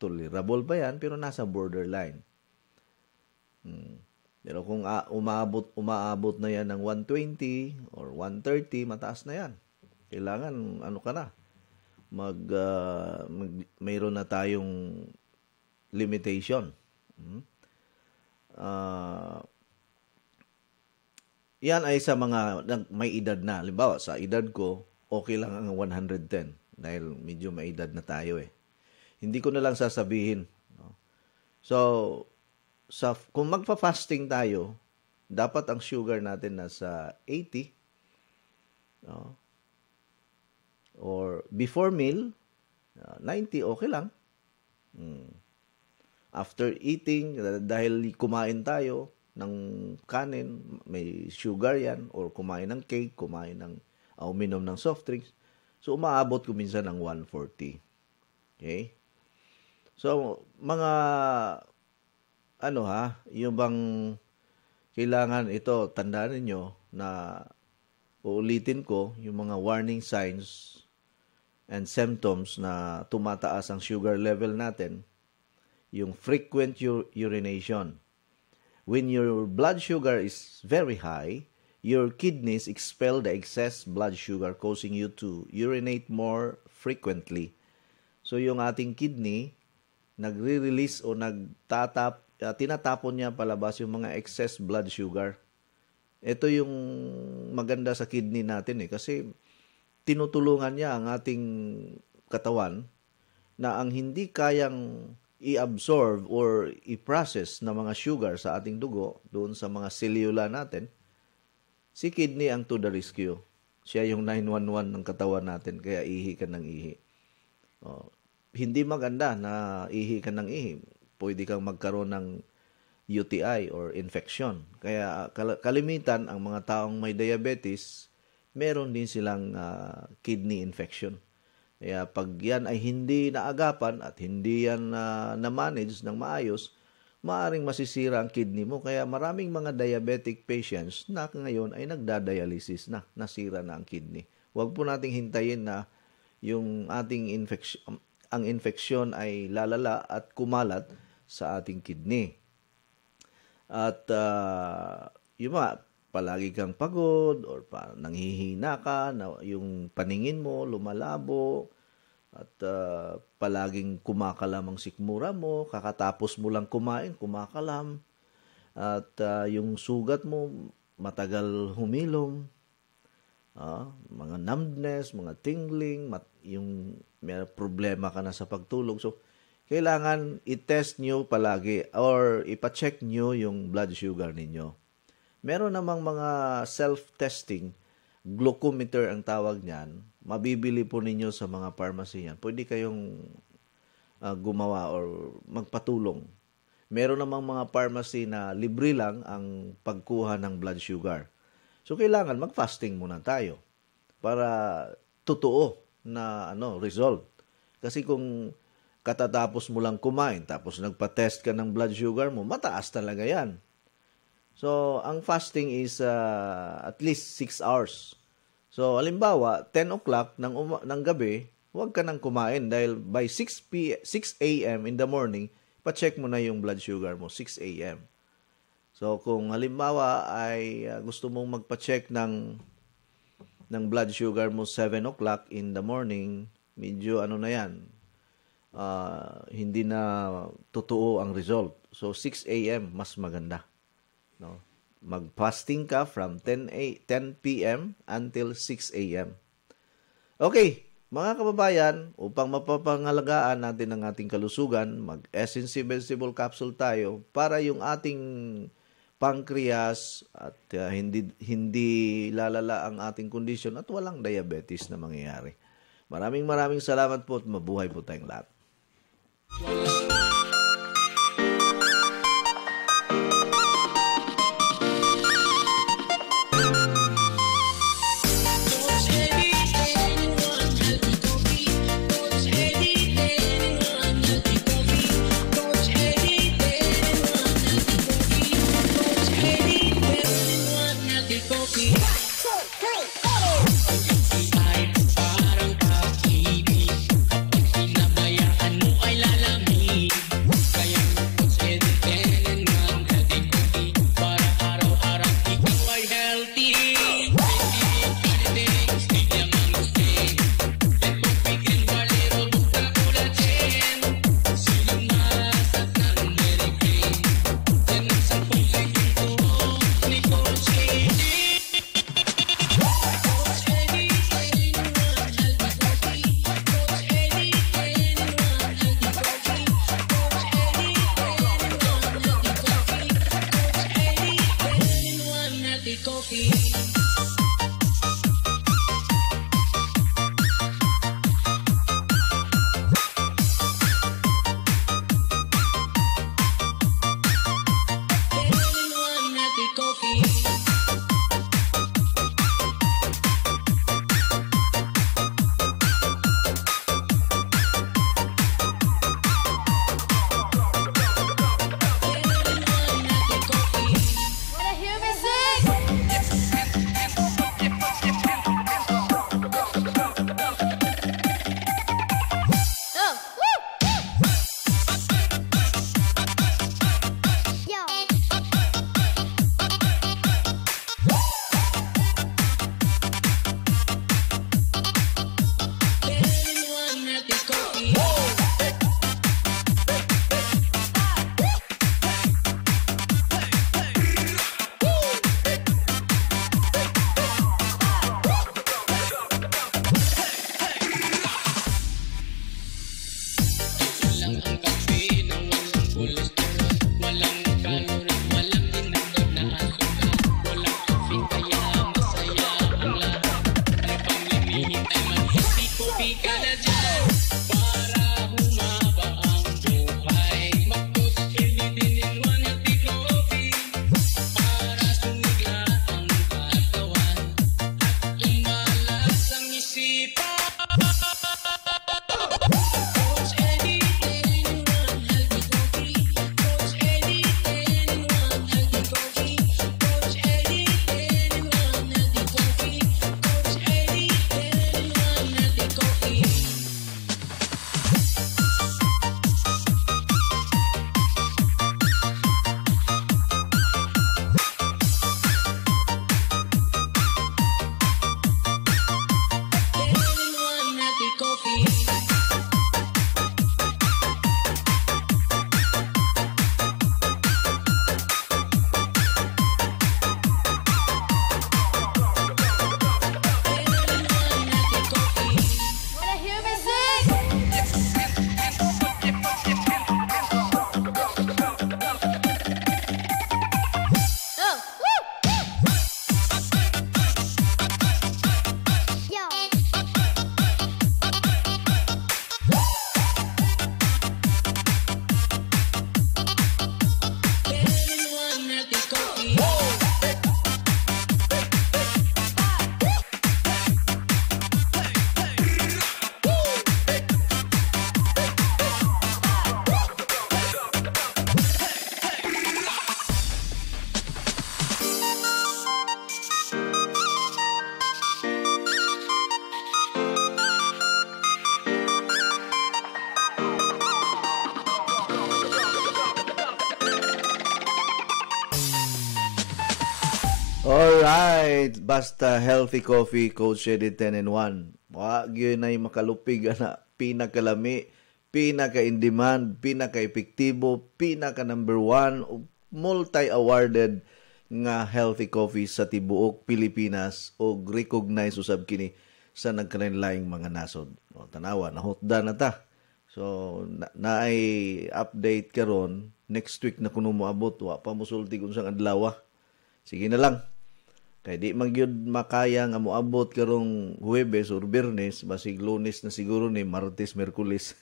tolerable ba yan? Pero nasa borderline. Pero kung umaabot na yan ng 120 or 130, mataas na yan. Kailangan, mayroon na tayong limitation. Yan ay sa mga may edad na. Halimbawa, sa edad ko, okay lang ang 110 dahil medyo may edad na tayo Hindi ko na lang sasabihin. No? So, kung magpa-fasting tayo, dapat ang sugar natin nasa 80. No? Or before meal, 90, okay lang. After eating, dahil kumain tayo ng kanin, may sugar yan, or kumain ng cake, uminom ng soft drinks. So, umaabot ko minsan ng 140. Okay? So, mga yung bang kailangan ito, tandaan ninyo na uulitin ko yung mga warning signs and symptoms na tumataas ang sugar level natin. Yung frequent urination. When your blood sugar is very high, your kidneys expel the excess blood sugar causing you to urinate more frequently. So yung ating kidney, nagre-release o tinatapon niya palabas yung mga excess blood sugar. Ito yung maganda sa kidney natin kasi tinutulungan niya ang ating katawan na ang hindi kayang i-absorb or i-process na mga sugar sa ating dugo doon sa mga selula natin, si kidney ang to the rescue. Siya yung 911 ng katawan natin, kaya ihi ka ng ihi. Hindi maganda na ihi ka ng ihi. Pwede kang magkaroon ng UTI or infection. Kaya kalimitan ang mga taong may diabetes, meron din silang kidney infection. Kaya pag yan ay hindi naagapan at hindi yan na-manage ng maayos, maaring masisira ang kidney mo. Kaya maraming mga diabetic patients na ngayon ay nagdadialysis na, nasira na ang kidney. Huwag po nating hintayin na yung ating infeksyon ay lalala at kumalat sa ating kidney. At palagi kang pagod or nanghihina ka, yung paningin mo lumalabo, at palaging kumakalam ang sikmura mo, kakatapos mo lang kumain, kumakalam, at yung sugat mo matagal humilom, mga numbness, mga tingling, yung may problema ka na sa pagtulog. So, kailangan i-test nyo palagi or ipa-check nyo yung blood sugar ninyo. Meron namang mga self-testing, glucometer ang tawag niyan. Mabibili po ninyo sa mga pharmacy yan. Pwede kayong gumawa or magpatulong. Meron namang mga pharmacy na libre lang ang pagkuha ng blood sugar. So, kailangan mag-fasting muna tayo para totoo na result. Kasi kung katatapos mo lang kumain, tapos nagpa-test ka ng blood sugar mo, mataas talaga yan. So, ang fasting is at least 6 hours. So, halimbawa, 10 o'clock ng gabi, huwag ka nang kumain dahil by 6 a.m. in the morning, pa-check mo na yung blood sugar mo, 6 a.m. So, kung halimbawa ay gusto mong magpa-check ng blood sugar mo 7 o'clock in the morning, medyo na yan, hindi na totoo ang result. So, 6 a.m. mas maganda. No? Mag-fasting ka from 10 p.m. until 6 a.m. Okay, mga kababayan, upang mapapangalagaan natin ang ating kalusugan, mag-SNC Vegetable Capsule tayo para yung ating pancreas at hindi lalala ang ating kondisyon at walang diabetes na mangyayari. Maraming salamat po at mabuhay po tayong lahat. Parang pag-ibig, pinabayaan mo ay lalamig. Anytime mag-healthy coffee ka na dyan para humaba ang buhay. Mag-Coach Eddie 10-in-1 Healthy Coffee para sumigla ang katawan at umalas ang isipan. Coach Eddie 10-in-1 Healthy Coffee. Coach Eddie 10-in-1 Healthy Coffee. Coach Eddie 10-in-1 Healthy Coffee. Coach Eddie 10-in-1 Healthy Coffee. Ten-in-one Healthy Coffee. Ten-in-one Healthy Coffee. Wanna hear me sing? Oh, woo! Ten-in-one Healthy Coffee. Alright, basta healthy coffee, Coach Eddie 10-in-1. Wag yun ay makalupig na pinakalami, pinaka-in-demand, pinaka-epektibo, pinaka-number 1, multi-awarded nga healthy coffee sa tibuok Pilipinas o recognize usab kini sa nagkalain-laing mga nasod. O, tanawa, nahutda na ta. So, naay update karon next week na kuno moabot, wa pa musulti kung sang adlaw. Sige na lang. Kay di magyud makaya nga moabot karong Huwebes or Biyernes, basig Lunes na siguro ni Martes, Miyerkules.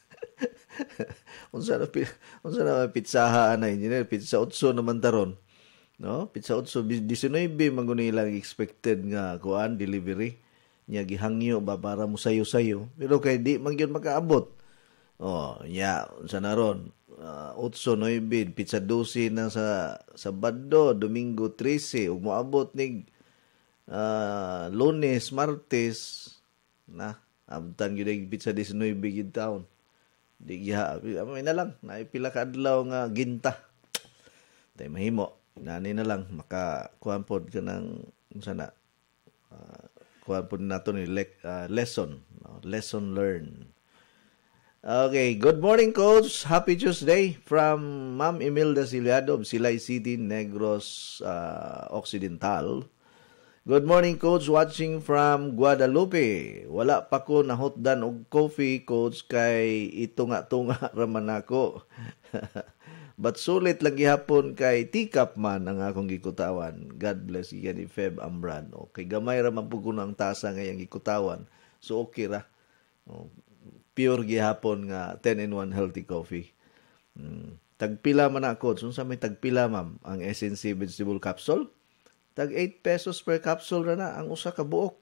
unsa na pitsahaan na engineer, pizza 8 naman taron. No? Pizza 8 19 maguni lang expected nga kuan delivery. Nya gihangyo ba para mo sayo-sayo. Pero kay di magyud makaabot. Oh, nya unsa na ron? 8, 9, pizza 12 na sa Sabado, Domingo 13, ug moabot nig Lunes, Martes na abtan gyud ang pizza 19 gid taon. Di giha, amay na lang, naipila ka adlaw nga ginta. Tay mahimo, nani na lang makakuan pod ka ng unsa na kuan pod nato ni lesson, no? Lesson learned. Okay, good morning, Coach. Happy Tuesday from Ma'am Imelda Siliado of Silay City, Negros Occidental. Good morning, Coach. Watching from Guadalupe. Wala pa ko nahotdan og coffee, Coach, kay itunga-tunga raman ako. But sulit lang gihapon kay tikap man ang akong gikutawan. God bless you ni Feb Amran. Okay, gamay raman po ko ang tasa ngayang gikutawan. So okay ra. Pure gihapon nga 10-in-1 healthy coffee. Tagpila man ako. Unsa may tagpila, ma'am? Ang SNC vegetable capsule? Tag 8 pesos per capsule ra na ang usa ka buok.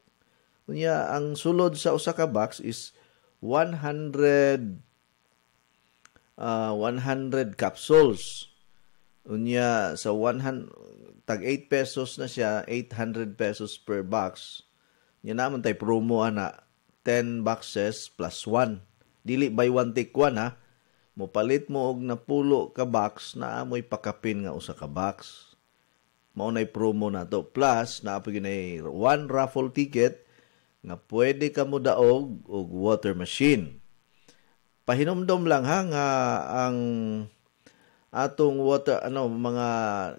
Unya ang sulod sa usa ka box is 100 capsules. Unya sa 100 tag 8 pesos na siya, 800 pesos per box. Nya naman tay promo ana 10 boxes plus 1. Dili buy one take one ha. Mopalit mo og napulo ka box na amoy pakapin nga usa ka box. Mao nay promo na to. Plus naapay ginay one raffle ticket nga pwede ka mo daog og water machine. Pahinomdom lang ha nga ang atong water mga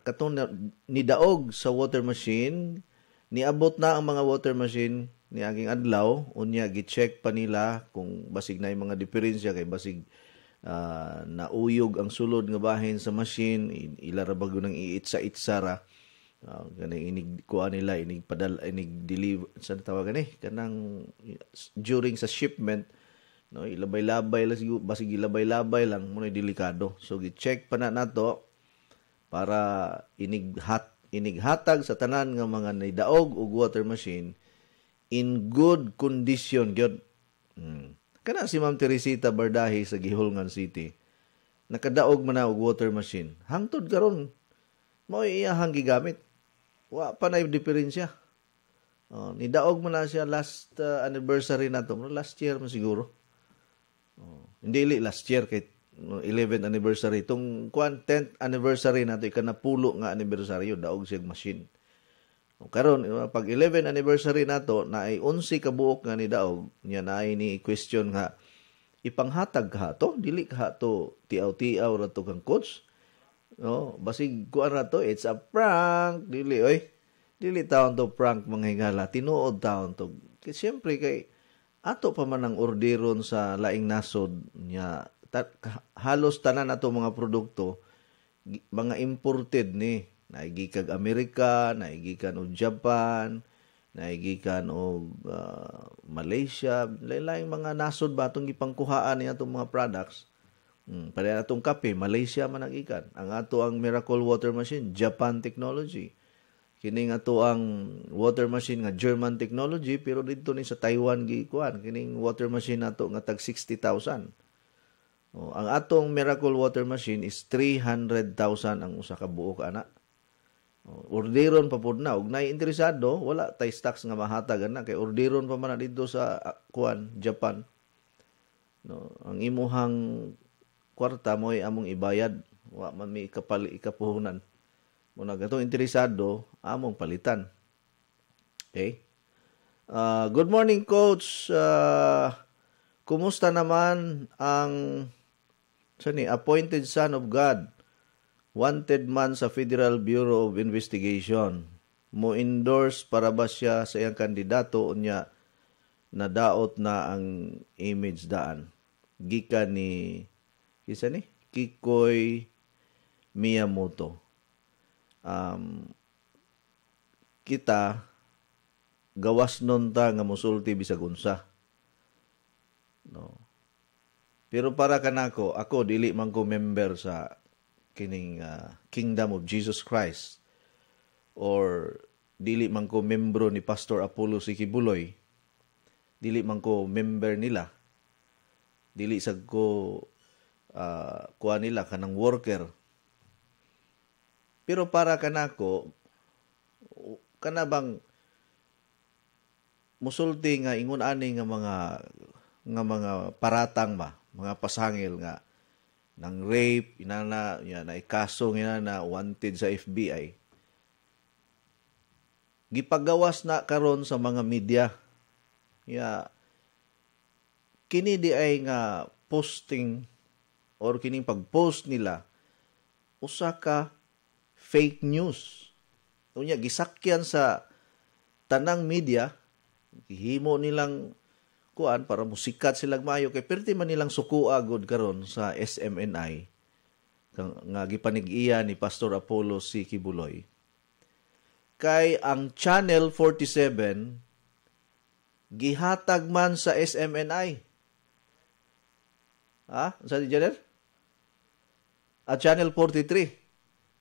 katong ni daog sa water machine, niabot na ang mga water machine ni aging adlaw, unya gi-check pa nila kung basig na yung mga diferensya kay basig nauyog ang sulod nga bahin sa machine, ilara bago nang iitsa-itsara. Gani inig kuha nila, inig padal, inig deliver, saan tawagan kanang during sa shipment, no, ilabay-labay lang siguro, basig ilabay-labay lang muna delikado. So gi-check pa na nato para inighatag sa tanan nga mga naidaog og water machine in good condition gyud. Kana si Ma'am Teresita Bardahi sa Gihulngan City, nakadaog man na og water machine. Hangtod karon mao iyahang gigamit. Wa pa na diferensya. Nidaog man na siya last anniversary nato, last year man siguro. Hindi last year kay 11th anniversary. Itong 10th anniversary nato, ikanapulo nga anniversary, daog siya machine. Karon pag 11th anniversary nato, na ay 11 ka buok nga ni daog, nya na ay ni question nga, ipanghatag ka to? Dili ka to tiaw-tiaw ra to kang coach? No, basig kuan ra to, it's a prank. Dili taon to prank, mga hingala. Tinuod taon to. Kasi siyempre kay ato pa man ang orderon sa laing nasod nya, halos tanan ato mga produkto mga imported ni, naigikag Amerika, naigikan og Japan, naigikan og Malaysia, lain-laing mga nasod ba atong gipangkuhaan niya atong mga products. Para atong kape, Malaysia man nagikan. Ang ato ang Miracle Water Machine, Japan technology. Kining ato ang water machine nga German technology, pero dito ni sa Taiwan gikuan. Kining water machine nato nga tag 60,000. Ang atong Miracle Water Machine is 300,000 ang usa ka buok ana. Orderon pa pud na, ug nay interesado, wala tay stocks nga mahatag ana kay orderon pa man na dito sa Japan. No, ang imuhang kwarta mo ay among ibayad, wa man mi ikapuhunan. Muna gato interesado, among palitan. Okay? Good morning, Coach. Kumusta naman ang appointed son of God, wanted man sa Federal Bureau of Investigation? Mo endorse para ba siya sa iyang kandidato unya nadaot na ang image daan? Gikan ni Kikoy Miyamoto. Kita gawas nun ta nga musulti bisag unsa. No. Pero para kanako, ako dili man ko member sa kining Kingdom of Jesus Christ, or dili man ko membro ni Pastor Apollo Sikibuloy. Dili man ko member nila. Dili sad ko kuha nila kanang worker. Pero para kanako, kanabang musulti nga ingon ani nga mga paratang ba, mga pasangil nga ng rape, inana na ikaso na wanted sa FBI. Gipagawas na karon sa mga media. Kini di ay nga posting or kining pag-post nila usa ka fake news. Unya gisakyan sa tanang media, gihimo nilang kuan para musikat silang maayo kay perti man nilang sukua gud karon sa SMNI nga gipanig-iya ni Pastor Apollo C. Kibuloy. Kay ang Channel 47 gihatag man sa SMNI. Sa di Janer? At Channel 43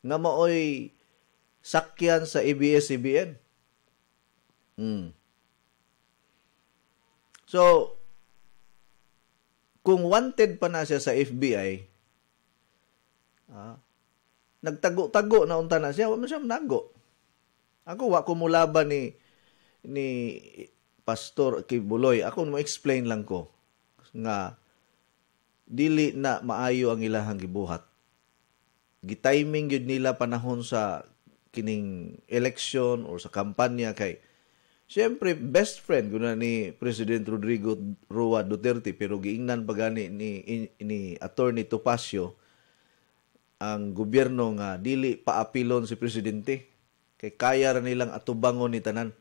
nga maoy sakyan sa ABS-CBN. So, kung wanted pa na siya sa FBI, nagtago-tago na unta na siya, wala siya nago. Ako, wa ko mulaban ni Pastor Kibuloy. Ako mo explain lang ko nga dili na maayo ang ilahang gibuhat. Gitiming yun nila panahon sa kining election or sa kampanya kay siyempre best friend guna ni President Rodrigo Roa Duterte, pero giingnan pa gani ni Attorney Topacio ang gobyerno nga dili paapilon si presidente kay kaya ra nilang atubangon ni tanan.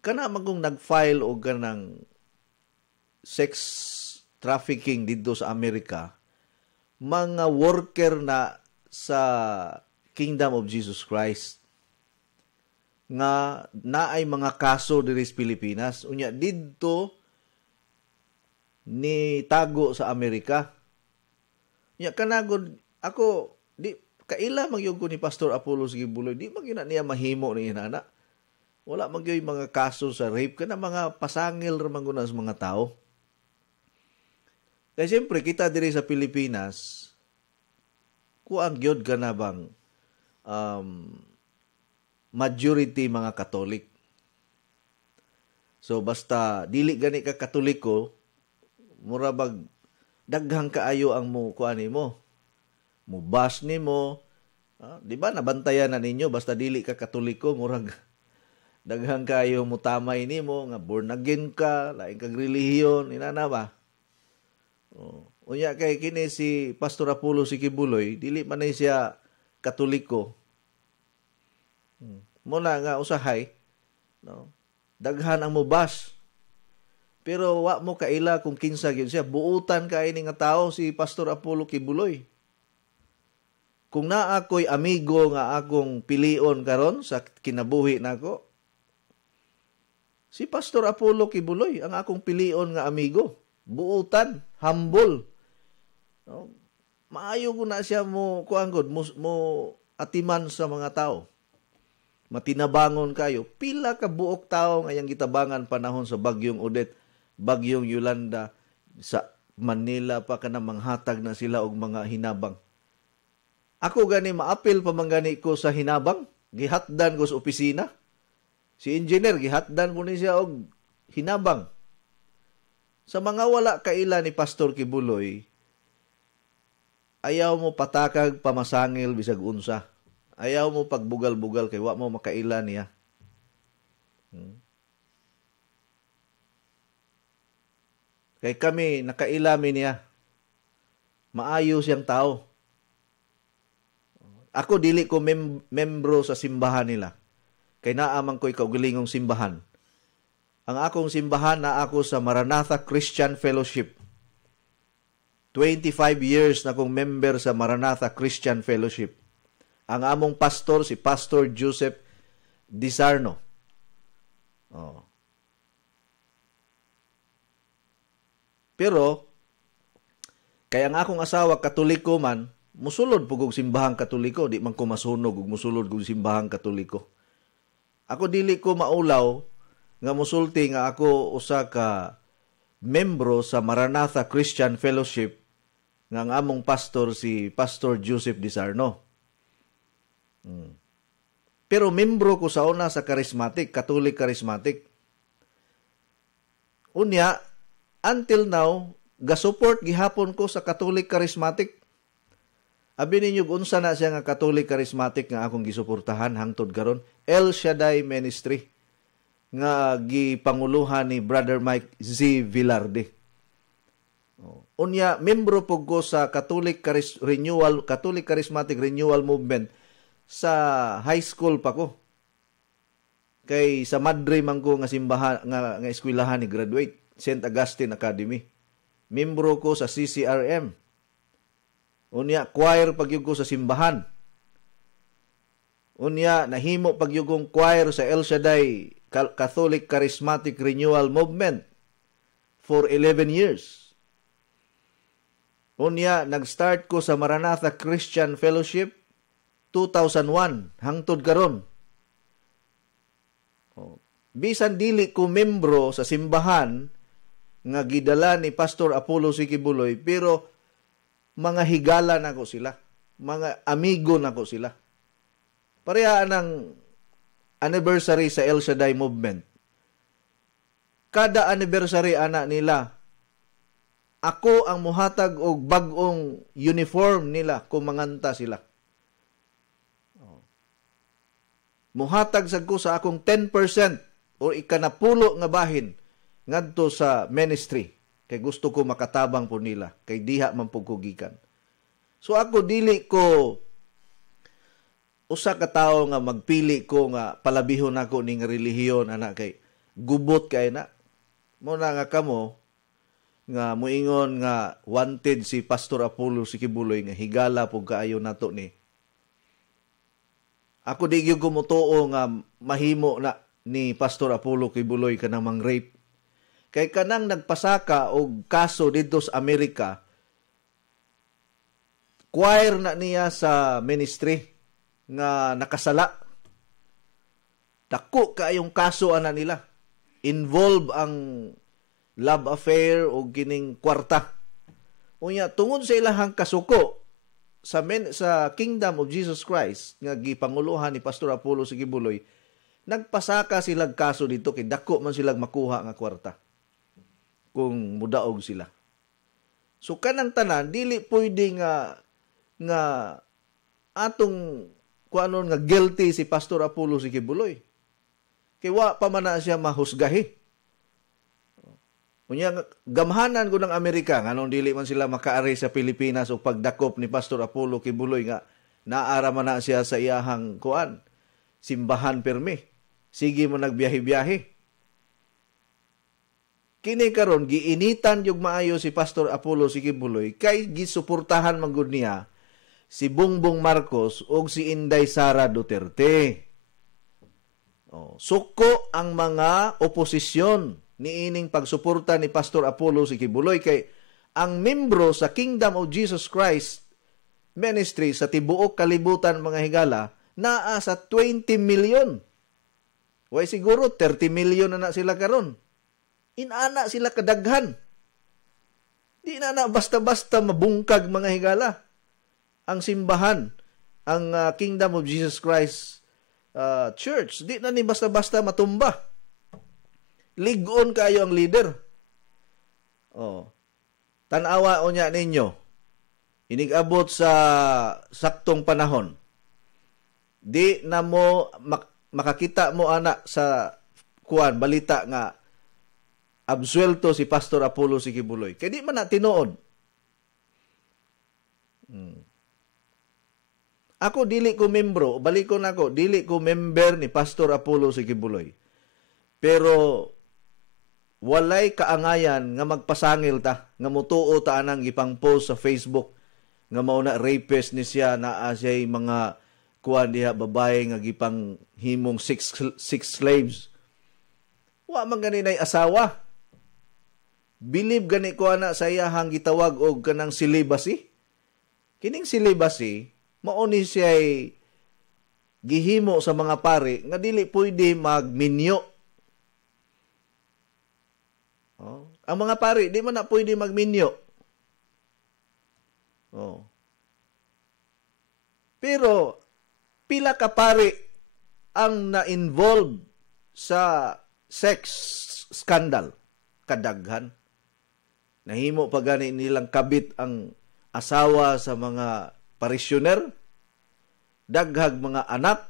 Kana magong nag-file og kanang sex trafficking dito sa Amerika, mga worker na sa Kingdom of Jesus Christ. nga naay mga kaso diri sa Pilipinas. Unya didto ni tago sa Amerika. Unya kanagod ako di kaila magyug ko ni Pastor Apollo Sigibuloy, di magyud na niya mahimo ni inana. Wala magyud mga kaso sa rape kana mga pasangil ra man sa mga tao. Kaya siyempre, kita diri sa Pilipinas, kuang gyud ka na bang majority mga Katolik. So, basta dili gani ka Katoliko, mura bag daghang kaayo ang mo kuani mo. Mubas nimo, di ba nabantayan na ninyo basta dili ka Katoliko, murag daghang kaayo mo tamay nimo nga born again ka, lain kag relihiyon, inana ba? Unya kay kini si Pastor Apollo Sigibuloy, dili man siya Katoliko. Muna nga usahay, no? Daghan ang mubas. Pero wa mo kaila kung kinsa gyud siya, buutan kay ni nga tao si Pastor Apollo Kibuloy. Kung naa ako'y amigo nga akong pilion karon sa kinabuhi nako, si Pastor Apollo Kibuloy ang akong pilion nga amigo. Buutan, humble. No? Maayo ko na siya mo kuanggod mo atiman sa mga tao. Matinabangon kayo. Pila ka buok tao ngayang gitabangan panahon sa Bagyong Odette, Bagyong Yolanda, sa Manila pa ka na manghatag na sila og mga hinabang. Ako gani maapil pa man gani ko sa hinabang, gihatdan ko sa opisina. Si engineer gihatdan ko ni siya og hinabang. Sa mga wala kaila ni Pastor Kibuloy, ayaw mo patakag pamasangil bisag unsa. Ayaw mo pagbugal-bugal kay wa mo makaila niya. Kay kami nakailami niya. Maayo siyang tao. Ako dili ko membro sa simbahan nila. Kay naamang ko'y kaugalingong simbahan. Ang akong simbahan na ako sa Maranatha Christian Fellowship. 25 years na akong member sa Maranatha Christian Fellowship. Ang among pastor, si Pastor Joseph Disarno. Pero, kaya ang akong asawa, Katoliko man, musulod po kong simbahang Katoliko. Di man ko masunog kung musulod kong simbahang Katoliko. Ako dili ko maulaw nga musulti nga ako usa ka membro sa Maranatha Christian Fellowship nga ang among pastor si Pastor Joseph Disarno. Pero membro ko sa una sa Charismatic, Catholic Charismatic. Unya, until now, gasupport gihapon ko sa Catholic Charismatic. Abi ninyo unsa na siya nga Catholic Charismatic nga akong gisuportahan hangtod karon, El Shaddai Ministry nga gipanguluhan ni Brother Mike Z. Villarde. Unya, membro po ko sa Catholic Charismatic Renewal Movement sa high school pa ko. Kay sa Madre man ko nga simbahan nga eskwelahan ni graduate, St. Augustine Academy. Membro ko sa CCRM. Unya, choir pagyug ko sa simbahan. Unya, nahimo pagyugong choir sa El Shaddai Catholic Charismatic Renewal Movement for 11 years. Unya, nag-start ko sa Maranatha Christian Fellowship 2001 hangtod karon. Bisan dili ko membro sa simbahan nga gidala ni Pastor Apollo Sigibuloy, pero mga higala nako sila, mga amigo nako sila. Pareha ng anniversary sa El Shaddai Movement. Kada anniversary ana nila, ako ang muhatag og bag-ong uniform nila kung manganta sila. Muhatag sad ko sa akong 10% o ikanapulo nga bahin ngadto sa ministry. Kay gusto ko makatabang po nila. Kay diha man po kugikan. So ako dili ko usa ka tawo nga magpili ko nga palabihon ako ning relihiyon ana kay gubot kay na. Muna nga kamo nga muingon nga wanted si Pastor Apollo Sigibuloy nga higala po kaayo nato ni. Ako di gyud ko motuo nga mahimo na ni Pastor Apollo Kibuloy kanang mang-rape. Kay kanang nagpasaka og kaso dito sa Amerika, choir na niya sa ministry nga nakasala. Dako kaayong kaso ana nila. Involve ang love affair o gining kwarta. Unya tungod sa ilahang kasuko sa Kingdom of Jesus Christ nga gipanguluhan ni Pastor Apollo Kibuloy, nagpasaka silang kaso dito kay dako man silang makuha nga kwarta kung mudaog sila. So kanang tanan dili pwede nga atong kuanon nga guilty si Pastor Apollo Kibuloy. Kay wa pa man na siya mahusgahi. Unya gamhanan ko ng Amerika nganong dili man sila makaari sa Pilipinas og pagdakop ni Pastor Apollo Kibuloy nga naara man na siya sa iyahang kuan simbahan permi. Sige mo nagbiyahe-biyahe. Kini karon giinitan yung maayo si Pastor Apollo Kibuloy kay gisuportahan man gud niya si Bongbong Marcos o si Inday Sara Duterte. Suko ang mga oposisyon niining pagsuporta ni Pastor Apollo Kibuloy kay ang membro sa Kingdom of Jesus Christ Ministry sa tibuok kalibutan mga higala naa sa 20 million. Way siguro 30 million na sila karon. Inana sila kadaghan. Di na basta-basta mabungkag mga higala. Ang simbahan, ang Kingdom of Jesus Christ Church, di na ni basta-basta matumba. Ligon kayo ang leader. Tanawa o niya ninyo. Inigabot sa saktong panahon. Di na mo makakita mo anak sa kuan balita nga absuelto si Pastor Apollo Kibuloy. Kaya di man na tinuod. Ako dili ko membro, balikon ako, dili ko member ni Pastor Apollo Kibuloy. Pero walay kaangayan nga magpasangil ta, nga mutuo ta anang gipang post sa Facebook nga mao na rapist ni siya naa siya'y mga kuan diha babae nga gipang himong six slaves. Wa man gani nay asawa. Believe gani ko ana sa iyahang gitawag og kanang celibacy. Kining celibacy mao ni siya'y gihimo sa mga pari nga dili pwede magminyo. Ang mga pari di man na pwede magminyo. Pero pila ka pari ang na-involve sa sex scandal, kadaghan. Nahimo pa gani nilang kabit ang asawa sa mga parisyoner, daghag mga anak,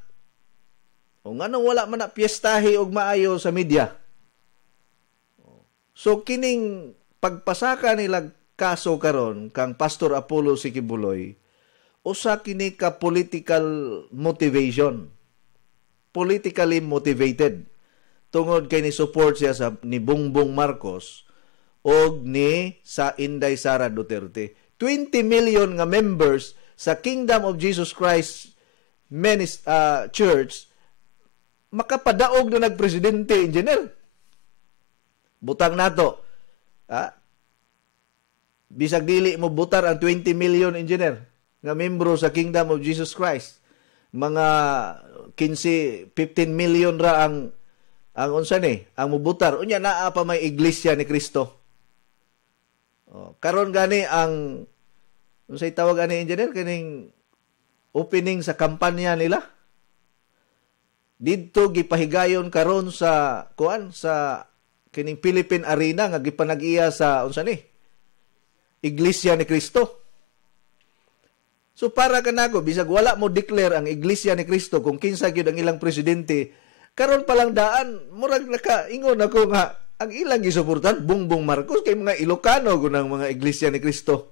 o nganong wala man na piyestahe og maayo sa media. So kining pagpasaka nila kaso karon kang Pastor Apollo Kibuloy, usa kini ka political motivation. Politically motivated. Tungod kay ni support siya ni Bongbong Marcos o ni sa Inday Sara Duterte. 20 million nga members sa Kingdom of Jesus Christ Church makapadaog na nagpresidente, engineer. Butang nato. Bisag dili mo butar ang 20 million, engineer, nga membro sa Kingdom of Jesus Christ. Mga 15 million ra ang unsa ni, ang mubutar. Unya naa pa may iglesia ni Kristo. Karon gani ang unsay tawag ani, engineer, kining opening sa kampanya nila. Didto gipahigayon karon sa kining Philippine Arena nga gipanag-iya sa unsa ni, Iglesia ni Kristo. So para kanako bisag wala mo declare ang Iglesia ni Kristo kung kinsa gyud ang ilang presidente, karon pa lang daan murag nakaingon ako nga ang ilang gisuportan Bongbong Marcos kay mga Ilocano gunang mga Iglesia ni Kristo.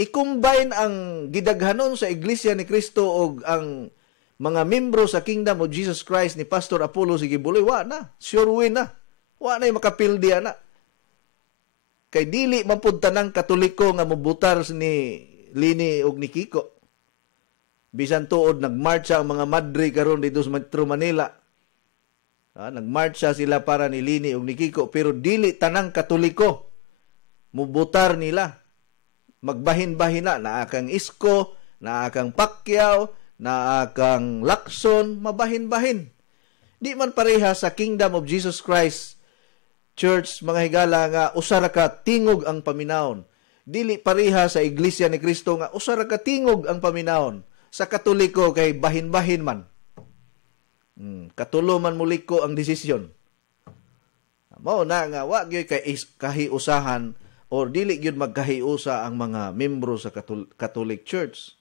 I-combine ang gidaghanon sa Iglesia ni Kristo og ang mga membro sa Kingdom of Jesus Christ ni Pastor Apollo Kibuloy, wa na. Sure win na. Wa na makapildi na. Kay dili man pud tanang Katoliko nga mobutar ni Lini og ni Kiko. Bisan tuod nagmarcha ang mga madre karon dito sa Metro Manila. Nagmarcha sila para ni Lini ug ni Kiko, pero dili tanang Katoliko. Mubutar nila. Magbahin-bahin na. Naa kang Isko, naa kang Pacquiao, naa kang Lacson, mabahin-bahin. Di man pareha sa Kingdom of Jesus Christ Church, mga higala, nga usara ka tingog ang paminawon. Dili pareha sa Iglesia ni Cristo nga usara ka tingog ang paminawon. Sa Katoliko kay bahin-bahin man. Katulo man muliko ang desisyon. Mao na nga wa gyud kay kahiusahan or dili gyud magkahiusa ang mga membro sa Catholic Church.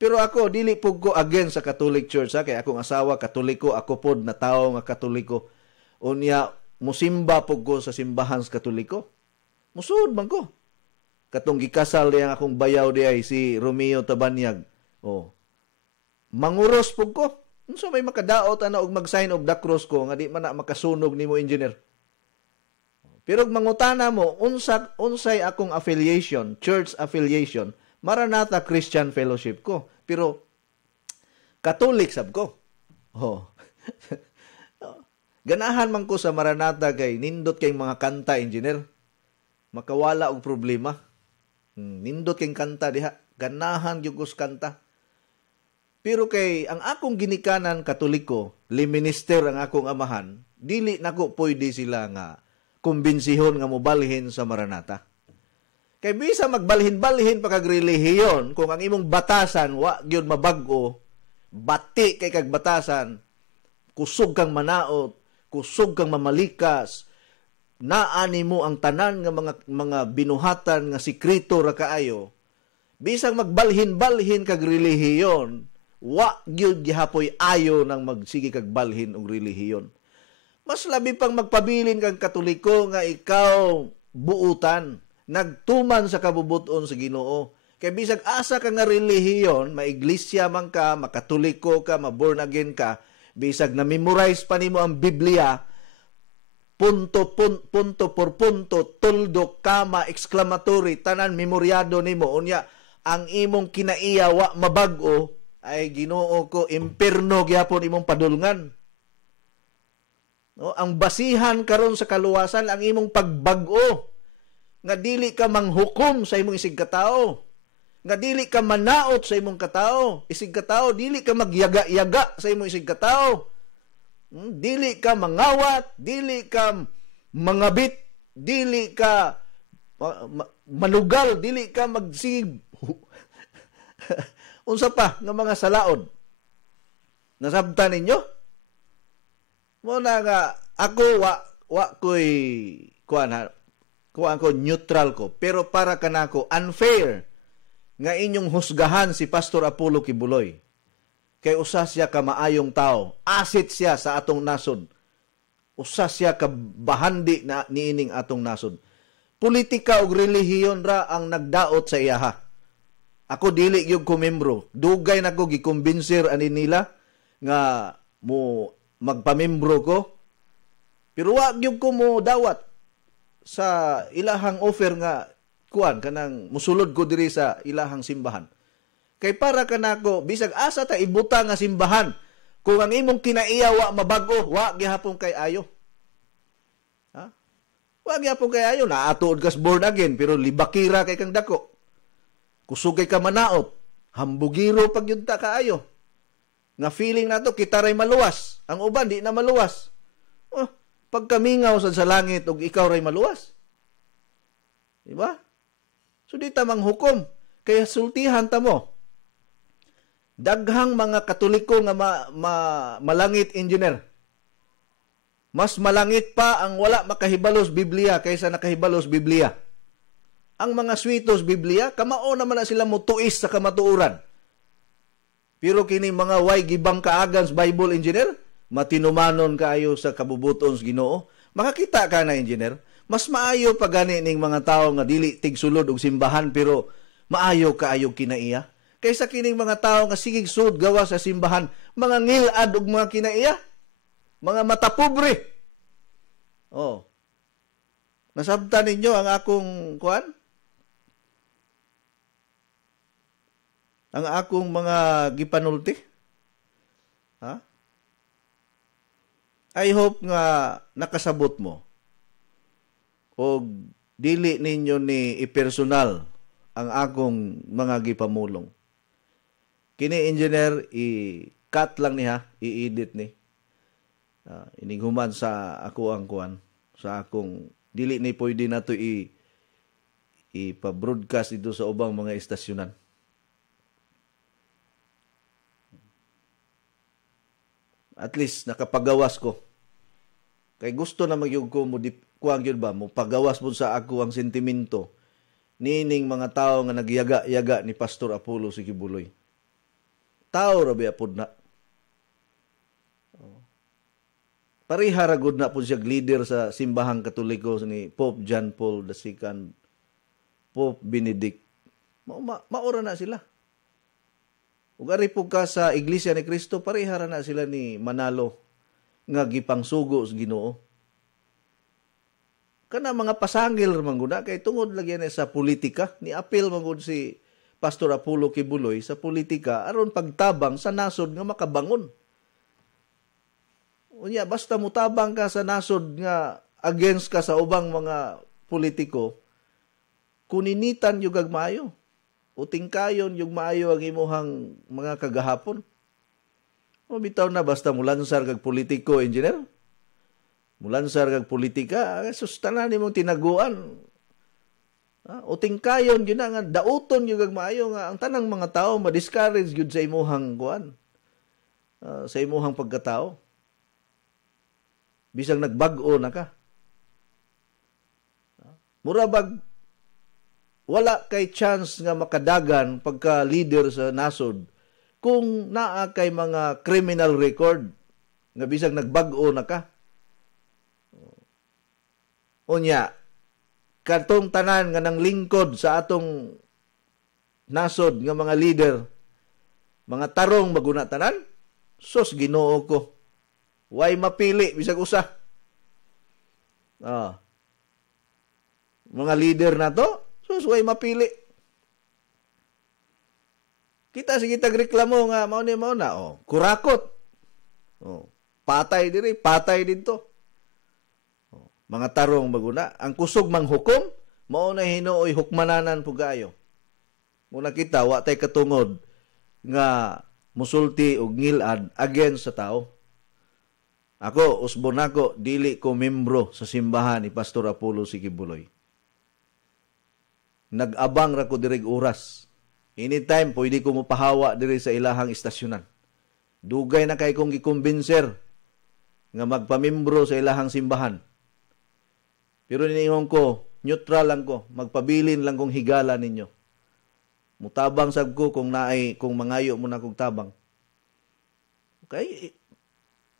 Pero ako dili pug ko against sa Catholic Church, kay akong asawa Katoliko, ako pod na tawo nga Katoliko. Unya musimba pug ko sa simbahan sa Katoliko. Musud man ko. Katong gikasal diyang akong bayaw di ay si Romeo Tabanyag. Manguros pug ko. So may makadaot ana og mag-sign of the cross ko nga di man na makasunog nimo, engineer. Pero mangutana mo unsay akong affiliation, church affiliation, Maranatha Christian Fellowship ko. Pero Catholic sab ko. Ganahan man ko sa Maranatha kay nindot kay mga kanta, engineer. Makawala og problema. Nindot kay kanta diha. Ganahan gyud ko sa kanta. Pero kay ang akong ginikanan Katoliko, liminister ang akong amahan, dili nako pwede sila nga kumbensihon nga mobalhin sa Maranatha. Kay bisa magbalhin-balhin pa kag relihiyon kung ang imong batasan wa gyud mabag-o, bati kay kag batasan, kusog kang manaot, kusog kang mamalikas, naani mo ang tanan nga mga binuhatan nga sikreto ra kaayo. Bisang magbalhin-balhin kag relihiyon, wa gyud gihapoy ayo nang magsige kag balhin og relihiyon. Mas labi pang magpabilin kang Katoliko nga ikaw buutan, nagtuman sa kabubuton sa Ginoo. Kay bisag asa ka nga relihiyon, maiglesia man ka, makatoliko ka, maborn again ka, bisag na-memorize pa nimo ang Biblia, punto por punto, tuldok, kama, exclamatory, tanan memoryado nimo, unya ang imong kinaiya wa mabag-o, ay Ginoo ko, imperno gyapon imong padulngan. No, ang basihan karon sa kaluwasan ang imong pagbag-o, nga dili ka manghukom sa imong isig katao, nga dili ka manaot sa imong katao, isig katao, dili ka magyaga-yaga sa imong isig katao, dili ka mangawat, dili ka mangabit, dili ka manugal, dili ka magsig unsa pa nga mga salaod. Nasabtan ninyo? Mo na nga ako wa ko'y kuan ko neutral ko, pero para kanako unfair nga inyong husgahan si Pastor Apollo Kibuloy. Kay usa siya ka maayong tao, asset siya sa atong nasod. Usa siya ka bahandi na niining atong nasod. Politika ug relihiyon ra ang nagdaot sa iyaha. Ako dili gyud ko membro. Dugay na ko gikumbinser ani nila nga mo magpamembro ko. Pero wa gyud ko mo dawat sa ilahang offer nga kuan kanang musulod ko diri sa ilahang simbahan. Kay para kanako bisag asa ta ibuta nga simbahan, kung ang imong kinaiya wa mabag-o, wa gihapon kay ayo. Ha? Wa gihapon kay ayo, naatuod kas born again pero libakira kay kang dako. Kusog kay ka manaot, hambugiro pag yun ta kaayo. Nga feeling nato kita ray maluwas, ang uban di na maluwas. Pagkamingaw sa langit og ikaw ray maluwas. Di ba? So di ta manghukom, kaya sultihan ta mo. Daghang mga Katoliko nga malangit, engineer. Mas malangit pa ang wala makahibalos Biblia kaysa nakahibalos Biblia. Ang mga switos Biblia, kamao naman na sila mutuis sa kamatuuran. Pero kini mga way gibang kaagan sa Bible, engineer, matinumanon kaayo sa kabubuton sa Ginoo. Makakita ka na, engineer, mas maayo pa gani ning mga tao nga dili tigsulod og simbahan pero maayo kaayo kinaiya. Kaysa kining mga tao nga sigig sud gawa sa simbahan, mga ngilad og mga kinaiya, mga matapobre. Nasabtan ninyo ang akong kuan? ang akong mga gipanulti. Ha? I hope nga nakasabot mo o dili ninyo ni ipersonal ang akong mga gipamulong. Kini engineer, i-cut lang niya, i-edit ni. Inighuman sa ako ang kuan, sa akong, dili ni pwede na to ipa-broadcast ito sa ubang mga estasyonan. At least nakapagawas ko. Kay gusto na magyug ko mo kuang yun ba mo pagawas mo sa ako ang sentimento nining mga tao nga nagyaga-yaga ni Pastor Apollo Sikibuloy. Tao ra ba pud na. Pareha ra gud na pud siya leader sa simbahang Katoliko ni Pope John Paul II, Pope Benedict. Maura na sila. Ug ari po ka sa Iglesia ni Cristo, parehara na sila ni Manalo nga gipangsugo sa Ginoo. Kana mga pasangil man gud kay tungod lagi na sa politika, ni apil man gud si Pastor Apollo Kibuloy sa politika aron pagtabang sa nasod nga makabangon. Unya basta mutabang ka sa nasod nga against ka sa ubang mga politiko, kuninitan yung gagmayo. Uting kayon yung maayo ang imuhang mga kagahapon. O bitaw na basta mulansar kag politiko, engineer. Mulansar kag politika, sustanan nimong tinaguan. Uting kayon yun nga dauton yung gagmayo nga ang tanang mga tao ma-discourage gyud sa imuhang kuan. Sa imuhang pagkatao. Bisang nagbag-o na ka. Murabag wala kay chance nga makadagan pagka leader sa nasod kung naa kay mga criminal record nga bisag nagbag-o na ka. Unya, katong tanan nga nang lingkod sa atong nasod nga mga leader, mga tarong maguna tanan, sus Ginoo ko. Way mapili bisag usa. Mga leader na to, sus way mapili. Kita sige tagreklamo nga mao na kurakot. Patay diri, patay dito. Mga tarong maguna, ang kusog manghukom mao na hinuoy hukmananan pugayo. Muna kita wa tay katungod nga musulti og ngilad against sa tao. Ako, usbon ako, dili ko membro sa simbahan ni Pastor Apollo Sikibuloy. Nag-abang ra ko dirig oras. Anytime, pwede ko mapahawa diri sa ilahang istasyonan. Dugay na kay kong gikumbinser nga magpamembro sa ilahang simbahan. Pero niingon ko, neutral lang ko, magpabilin lang kong higala ninyo. Mutabang sab ko kung mangayo mo na kong tabang. Okay?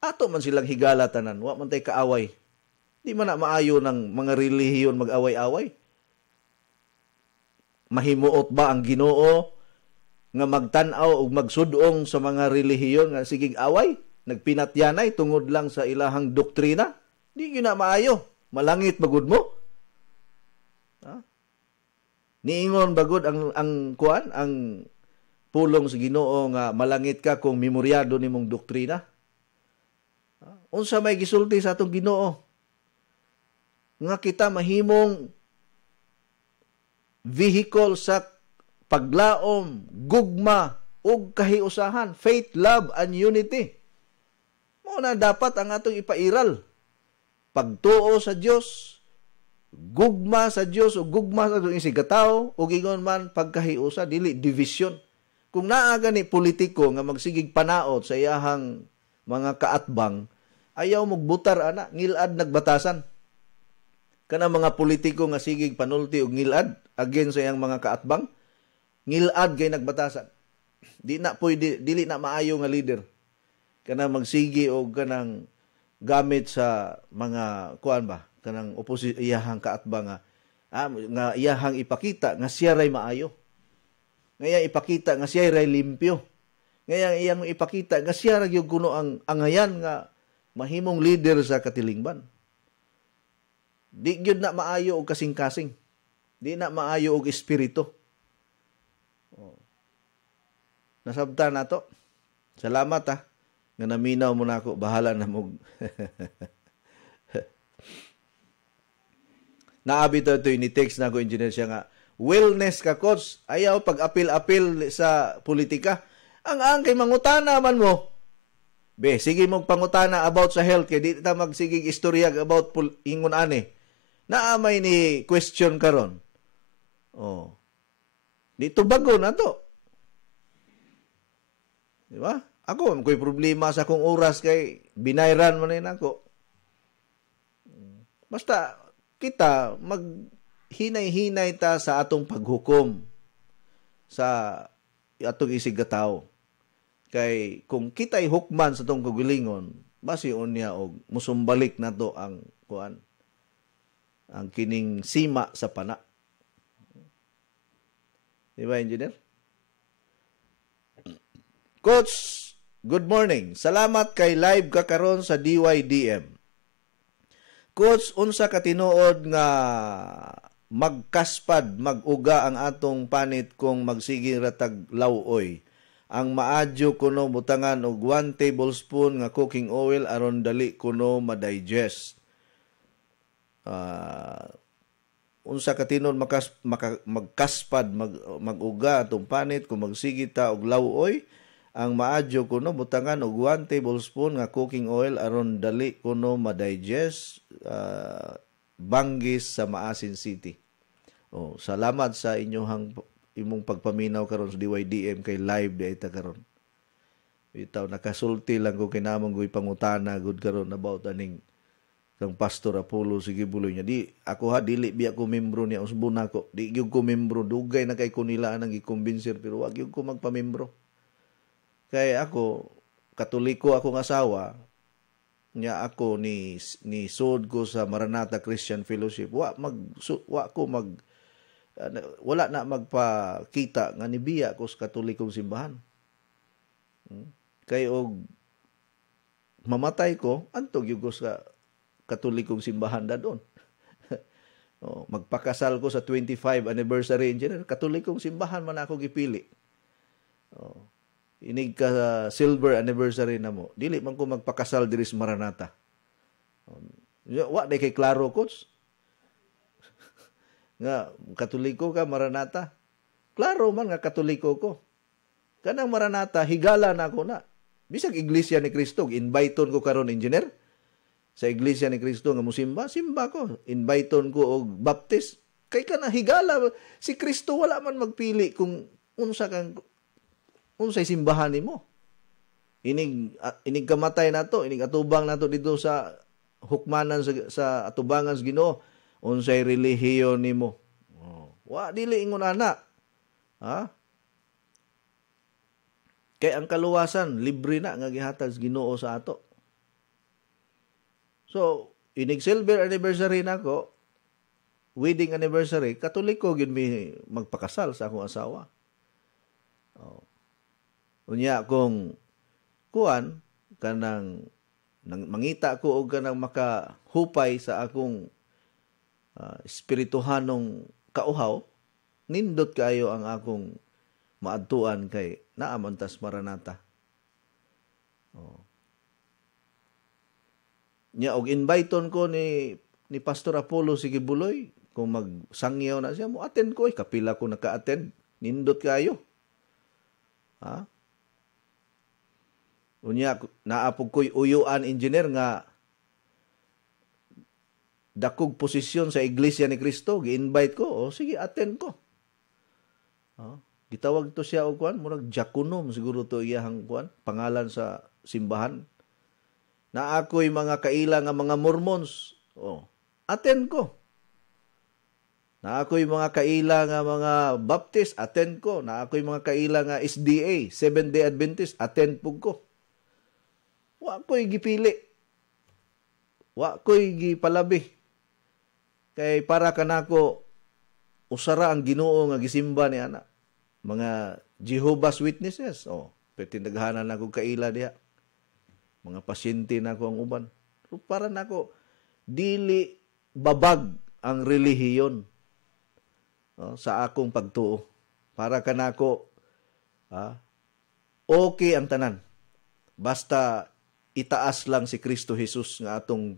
Ato man silang higala tanan, wa man tay kaaway. Di man na maayo ng mga relihiyon mag-away-away. Mahimuot ba ang Ginoo nga magtan-aw ug magsudong sa mga relihiyon nga sigig away? Nagpinatyanay tungod lang sa ilahang doktrina? Di gyud na maayo. Malangit bagud mo. Niingon bagud ang kuan, ang pulong sa Ginoo nga malangit ka kung memoryado nimong doktrina. Unsa may gisulti sa atong Ginoo nga kita mahimong vehicle sa paglaom, gugma ug kahiusahan, faith, love and unity. Mao na dapat ang atong ipairal. Pagtuo sa Dios, gugma sa Dios o gugma sa atong isigataw ug ingon man pagkahiusa, dili division. Kung naa gani politiko nga magsigig panaot sa iyahang mga kaatbang, ayaw magbutar ana, ngilad nagbatasan. Kana mga politiko nga sigig panulti og ngilad against sa iyang mga kaatbang, ngilad kay nagbatasan. Dili na maayo nga leader. Kana magsigi og kanang gamit sa mga kuan ba, kanang iyahang kaatbang nga iyahang ipakita nga siya ray maayo. Ngaya ipakita nga siya ray limpyo. Ngaya iyang ipakita nga siya ra gyud kuno ang angayan nga mahimong leader sa katilingban. Di gyud na maayo og kasing-kasing. Di na maayo og espiritu. Nasabtan nato. Salamat ha. Nga naminaw mo na ako. Bahala na mo. Naabi to ito, ni-text na ako, engineer siya nga, wellness ka, coach. Ayaw pag-apil-apil sa politika. Ang kay mangutana man mo. Be, sige mong pangutana about sa health. Kaya di ta magsigig istorya about ingon ani. Naamay ni question karon. Oh. Dito bago na to. Di ba? Ako, may problema sa akong oras kay binayran mo na yun ako. Basta, kita, maghinay-hinay ta sa atong paghukom sa atong isigataw. Kay kung kita'y hukman sa itong kagilingon, basi unya og musumbalik na to ang kuan, ang kining sima sa pana. Di ba, engineer? Coach, good morning. Salamat kay live ka karon sa DYDM. Coach, unsa ka tinuod nga magkaspad, mag-uga ang atong panit kung magsige ratag lawoy. Ang maadyo kuno butangan og 1 tablespoon nga cooking oil aron dali kuno ma-digest. Unsa ka tinuod magkaspad, mag-uga atong panit kung magsige ta og lawoy. Ang maadyo kuno butangan og 1 tablespoon nga cooking oil aron dali kuno ma-digest. Banggis sa Maasin City. Oh, salamat sa imong pagpaminaw karon sa DYDM kay live di ita karon. Bitaw nakasulti lang ko kinamong goy pangutana gud karon about aning kang Pastor Apollo sige buloy niya. Di ako dili biya ko membro niya usbon nako. Di gyud ko membro, dugay na kay kunila nang gikumbinser pero wag gyud ko magpamembro. Kay ako Katoliko akong asawa, nya ako ni sud ko sa Maranatha Christian Fellowship. Wala na magpakita nga nibiya ko sa Katolikong simbahan. Kay og mamatay ko, antog yung ko sa Katolikong simbahan na doon. Magpakasal ko sa 25 anniversary engineer, Katolikong simbahan man ako gipili. Inig ka silver anniversary na mo. Dili man ko magpakasal diri sa Maranatha. Wa day kay klaro, coach. Nga Katoliko ka, Maranatha. Klaro man nga Katoliko ko. Kanang Maranatha, higala na ako na. Bisag Iglesia ni Cristo, inviteon ko karon engineer. Sa Iglesia ni Cristo nga musimba, simba ko. Inviteon ko og baptist. Kay ka na higala. Si Cristo wala man magpili kung unsay simbahan nimo. Inig kamatay na to, inig atubang na to dito sa hukmanan sa atubangan sa Ginoo. Unsay relihiyon nimo. Wa dili ingon ana. Ha? Kay ang kaluwasan libre na nga gihatag sa Ginoo sa ato. So, inig silver anniversary nako, wedding anniversary, Katoliko gyud mi magpakasal sa akong asawa. Unya kung kuan kanang mangita ko og kanang makahupay sa akong espirituhanong kauhaw, nindot kayo ang akong maadtuan kay naamantas Maranatha. Nya og inviteon ko ni Pastor Apollo sige buloy kung magsangyaw na siya mo attend ko kapila ko naka-attend, nindot kayo. Ha? Unya naapog ko'y uyuan engineer nga dakog posisyon sa Iglesia ni Cristo, gi-invite ko, sige, attend ko. Gitawag to siya og kuan, murag diakonom siguro to iyang kuan, pangalan sa simbahan. Na ako'y mga kaila nga mga Mormons, attend ko. Na ako'y mga kaila nga mga Baptist, attend ko. Na ako'y mga kaila nga SDA, Seventh-day Adventist, attend pug ko. Wa ko'y gipili. Wa ko'y gipalabi. Kay para kanako usara ang Ginoo nga gisimba ni ana. Mga Jehovah's Witnesses, petindaghanan na ko kaila diha. Mga pasyente na ko ang uban. So, para nako dili babag ang relihiyon sa akong pagtuo. Para kanako Okay ang tanan. Basta itaas lang si Kristo Jesus nga atong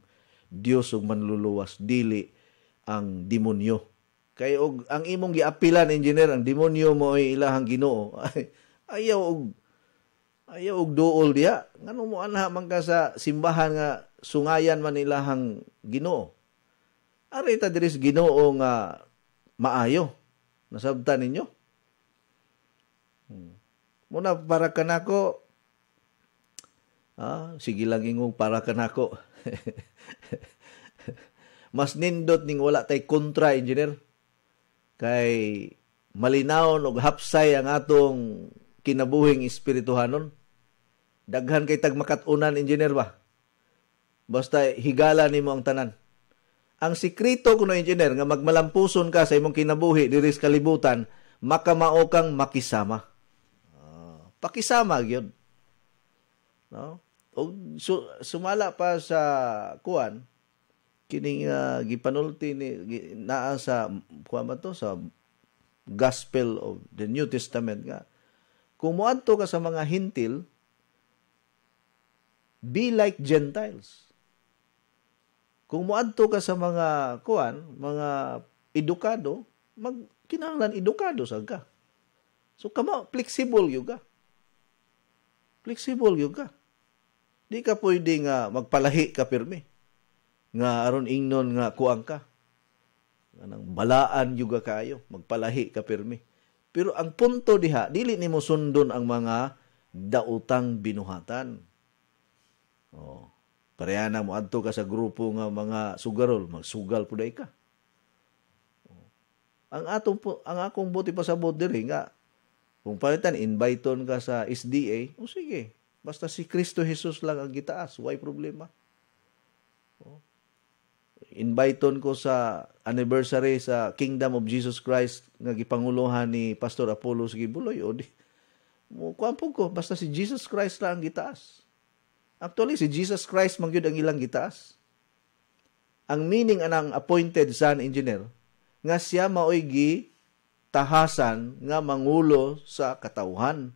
Dios ug manluluwas, dili ang demonyo. Kay og ang imong giapilan, engineer, ang demonyo mo ay ilahang Ginoo. Ayaw og duol diha. Ngano mo anha man ka sa simbahan nga sungayan man ilahang Ginoo. Ari ta diri sa Ginoo nga maayo. Nasabtan ninyo? Muna para kanako, sige lang ingong para kanako. Mas nindot ning wala tay kontra, engineer. Kay malinawon og hapsay ang atong kinabuhing espirituhanon. Daghan kay tagmakatunan, engineer ba? Basta higala nimo ang tanan. Ang sikreto kuno, engineer, nga magmalampuson ka sa imong kinabuhi diri sa kalibutan, makamao kang makisama. Pakisama gyud. No? O sumala pa sa kuan kining gipanulti ni naa sa kuan ba to sa Gospel of the New Testament nga kung moadto ka sa mga hintil, be like Gentiles. Kung moadto ka sa mga kuan, mga edukado, kinahanglan edukado sa ka. So kamo flexible gyud ka. Flexible gyud ka. Di ka pwede nga magpalahi ka pirmi. Nga aron ingnon nga kuang ka. Nang balaan gyud ka kayo, magpalahi ka pirmi. Pero ang punto diha, dili nimo sundon ang mga daotang binuhatan. Pareha na mo adto ka sa grupo nga mga sugarol, magsugal puday ka. Ang akong buti pasabot diri nga kung palitan inviteon ka sa SDA, sige, basta si Kristo Jesus lang ang gitaas, why problema? Inviteon ko sa anniversary sa Kingdom of Jesus Christ nga gipanguluhan ni Pastor Apollo Gibuloy, o di mo kuampong ko, basta si Jesus Christ lang ang gitaas. Actually, si Jesus Christ man gyud ang ilang gitaas. Ang meaning anang appointed son, engineer, nga siya maoy gitahasan nga mangulo sa katawhan.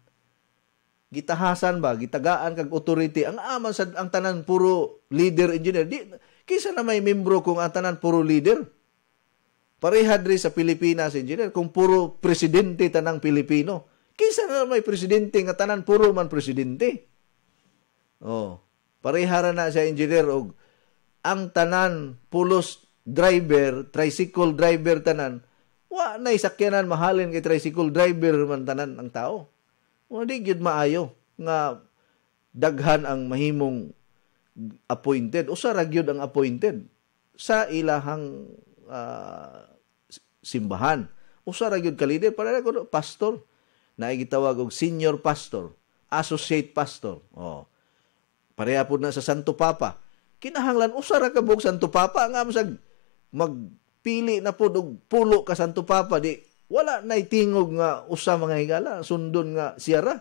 Gitahasan ba, gitagaan kag authority. Ang aman sa ang tanan puro leader, engineer. Kisa na may membro kung ang tanan puro leader. Pareha diri sa Pilipinas, engineer, kung puro presidente tanang Pilipino. Kisa na may presidente nga tanan puro man presidente. Parehara na sa engineer og ang tanan pulos driver, tricycle driver tanan, wa na sakyanan mahalin kay tricycle driver man tanan ang tao. Di gyud maayo nga daghan ang mahimong appointed. Usa ra gyud ang appointed sa ilahang simbahan. Usa ra gyud ka leader, para ko pastor. Naay gitawag og senior pastor, associate pastor. Pareha po na sa Santo Papa. Kinahanglan usa ra ka bug Santo Papa nga masag magpili na pud og pulo ka Santo Papa, di wala nay tingog nga usa mga higala, sundon nga siya ra.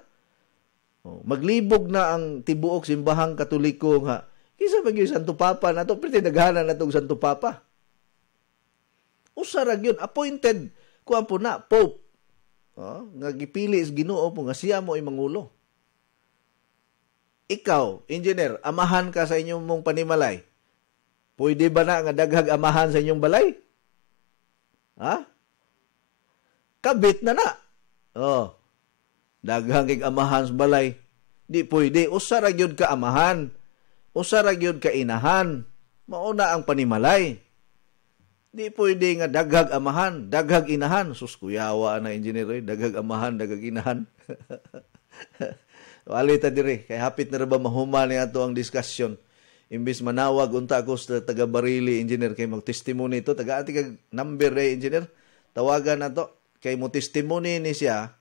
Maglibog na ang tibuok simbahang Katoliko nga kisa ba gyud Santo Papa nato, pretty daghanan natong Santo Papa. Usa ra gyud appointed kuan po na Pope. Nga gipili is Ginoo po nga siya mo ay mangulo. Ikaw, engineer, amahan ka sa inyong mong panimalay. Pwede ba na nga daghag amahan sa inyong balay? Kabit na na. Daghang kay amahan sa balay. Di pwede. Usa ra gyud ka amahan. Usa ra gyud ka inahan. Mauna ang panimalay. Di pwede nga daghag amahan, daghag inahan. Sus, kuyawa na engineer, daghag amahan, daghag inahan. Walita diri, kay hapit na ba mahuman ni ato ang discussion. Imbis manawag unta ako sa taga Barili, engineer, kay mag-testimony ito. Taga-ati kag number engineer. Tawagan na to. Kay mo testimony ni siya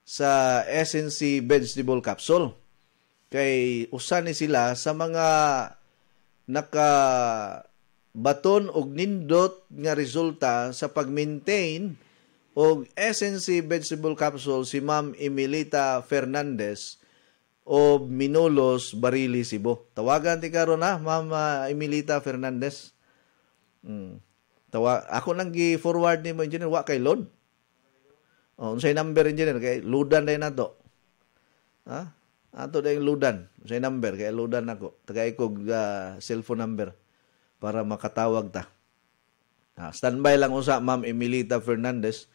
sa SNC vegetable capsule. Kay usa ni sila sa mga baton og nindot nga resulta sa pag-maintain og SNC vegetable capsule si Ma'am Emilita Fernandez o Minolos, Barili, Cebu. Tawagan ti karon na, Ma'am Emilita Fernandez. Ako nang gi-forward ni mo, engineer, wa kay load. Unsay number, engineer, kay loadan day nato. Ha? Ato na yung ludan. Sa number, kaya ludan ako. Tagay ko cellphone number para makatawag ta. Standby lang usa, Ma'am Emilita Fernandez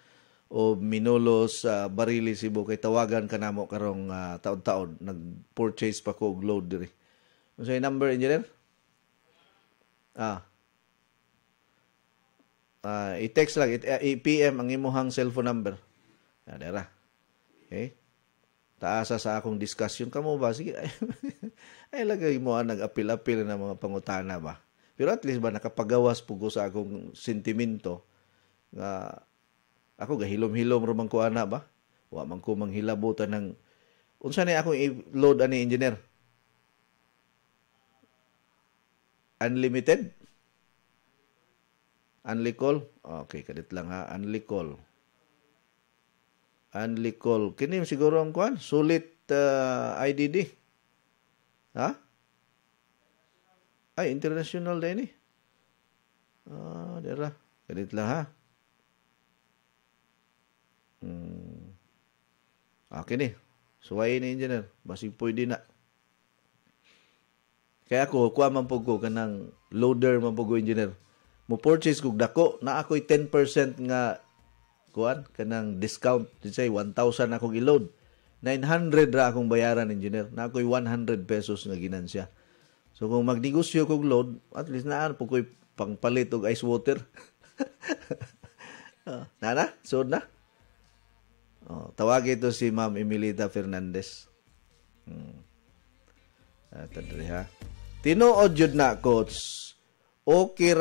o Minolos Barili, Cebu. Kay tawagan ka namo karong taon-taon. Nag-purchase pa ko og load diri. Sa number, engineer? I-text lang, i-PM ang imuhang cellphone number. Dera. Okay? Taasa sa akong discussion kamo ba? Sige. Ay lagay mo nag-apil-apil na mga pangutana ba? Pero at least ba nakapagawas pugo sa akong sentimento nga ako gahilom-hilom ro man ko ana ba? Wa man ko manghilabutan ng unsa ni akong i-load ani engineer? Unlimited? Unli call? Okay, kadit lang ha. Unli call. Unli call. Kini siguro ang kuan? Sulit IDD. Ha? Ay, international din eh. Dera. Kadit lang ha. Kini. Suway ni engineer. Basig pwede na. Kaya ako, kuha man po ko kanang loader man po ko engineer. Mo purchase kog dako na ako'y 10% nga kuan kanang discount. Say 1,000 akong i-load. 900 ra akong bayaran engineer. Na ako'y 100 pesos nga ginansya. So kung magnegosyo kog load, at least naan po ko'y pangpalit og ice water. Nana? Sud na? Tawag ito si Ma'am Emilita Fernandez. Tadri ha. Tinuod jud na, coach. Okay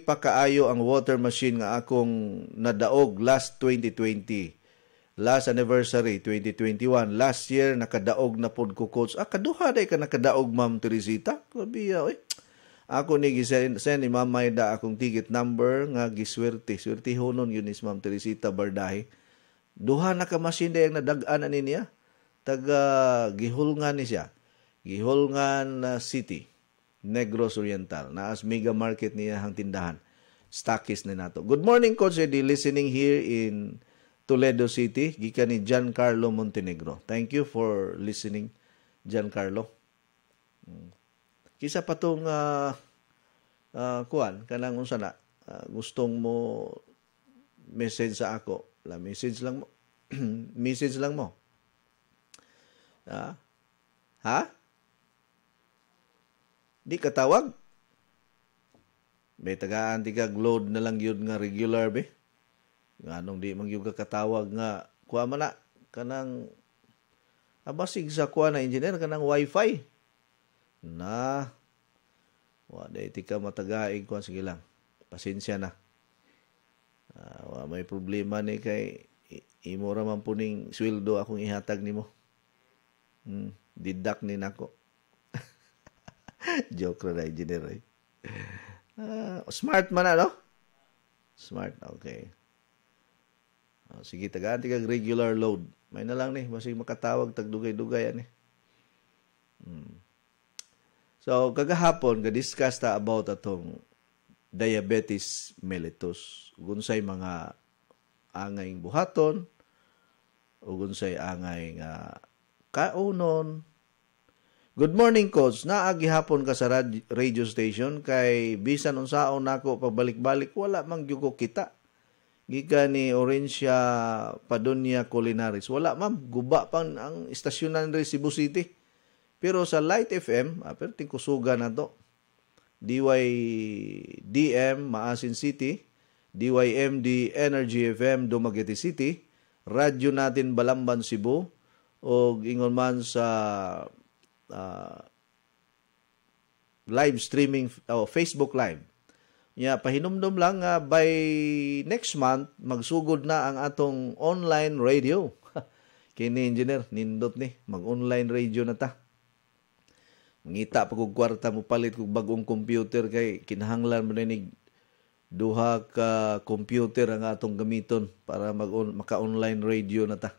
pa kaayo ang water machine nga akong nadaog last 2020. Last anniversary 2021. Last year nakadaog na pod ko, coach. Kaduha day ka nakadaog, Ma'am Teresita. Kabiya oy. Ako ni send ni Ma'am Maida akong ticket number nga giswerte. Swerte honon yun is Ma'am Teresita Bardahe. Duha na ka machine day ang nadag-an ani niya. Taga Gihulngan ni siya. Gihulngan City. Negros Oriental. Naas mega market niya ang tindahan. Stockist na nato. Good morning, Coach Eddie. Listening here in Toledo City. Gikan ni Giancarlo Montenegro. Thank you for listening, Giancarlo. Kisa pa itong kuan, kanang unsa na, gustong mo message sa ako. Message lang mo. Message lang mo. Ha? Di katawag. May tagaan tigag load na lang yun nga regular be. Nganong di man yung katawag nga kuha man na kanang abasig sa kuha na engineer kanang wifi. Na wala iti ka matagaig kuha sige lang. Pasensya na. May problema ni kay imo ra man puning sweldo akong ihatag nimo. Didak ni nako. Joke ra engineer eh. Smart man no? Smart, okay. Sige, tagaan tigag regular load. May na lang ni, masig makatawag tagdugay-dugay ani. So kagahapon ga-discuss ta about atong diabetes mellitus. Unsay mga angay buhaton ug unsay angay nga kaunon. Good morning, Coach. Naagi hapon ka sa radio station kay bisan unsaon nako pabalik-balik wala man gyud ko kita. Gikan ni Orencia Padunia Culinaris. Wala ma'am, guba pang ang istasyonan rin Cebu City. Pero sa Light FM, pero tingkusugan na to. DYDM Maasin City, DYMD Energy FM Dumaguete City, radyo natin Balamban Cebu, o ingon man sa live streaming Facebook Live. Pahinumdum lang by next month magsugod na ang atong online radio. Kini engineer nindot ni mag-online radio na ta. Ngita pa kog kwarta mo palit kog bagong computer kay kinahanglan mo ni duha ka computer ang atong gamiton para maka-online radio na ta.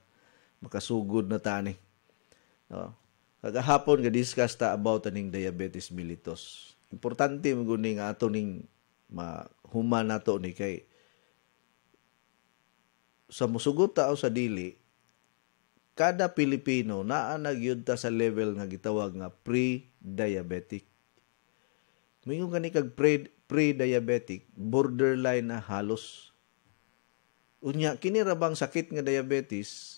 Makasugod na ta ni. Kagahapon ga-discuss ta about aning diabetes mellitus. Importante mo guni nga ato ning mahuman nato ni kay sa musugot ta o sa dili kada Pilipino naa na gyud ta sa level nga gitawag nga pre-diabetic. Mingon kani kag pre-diabetic, borderline na halos. Unya kini ra bang sakit nga diabetes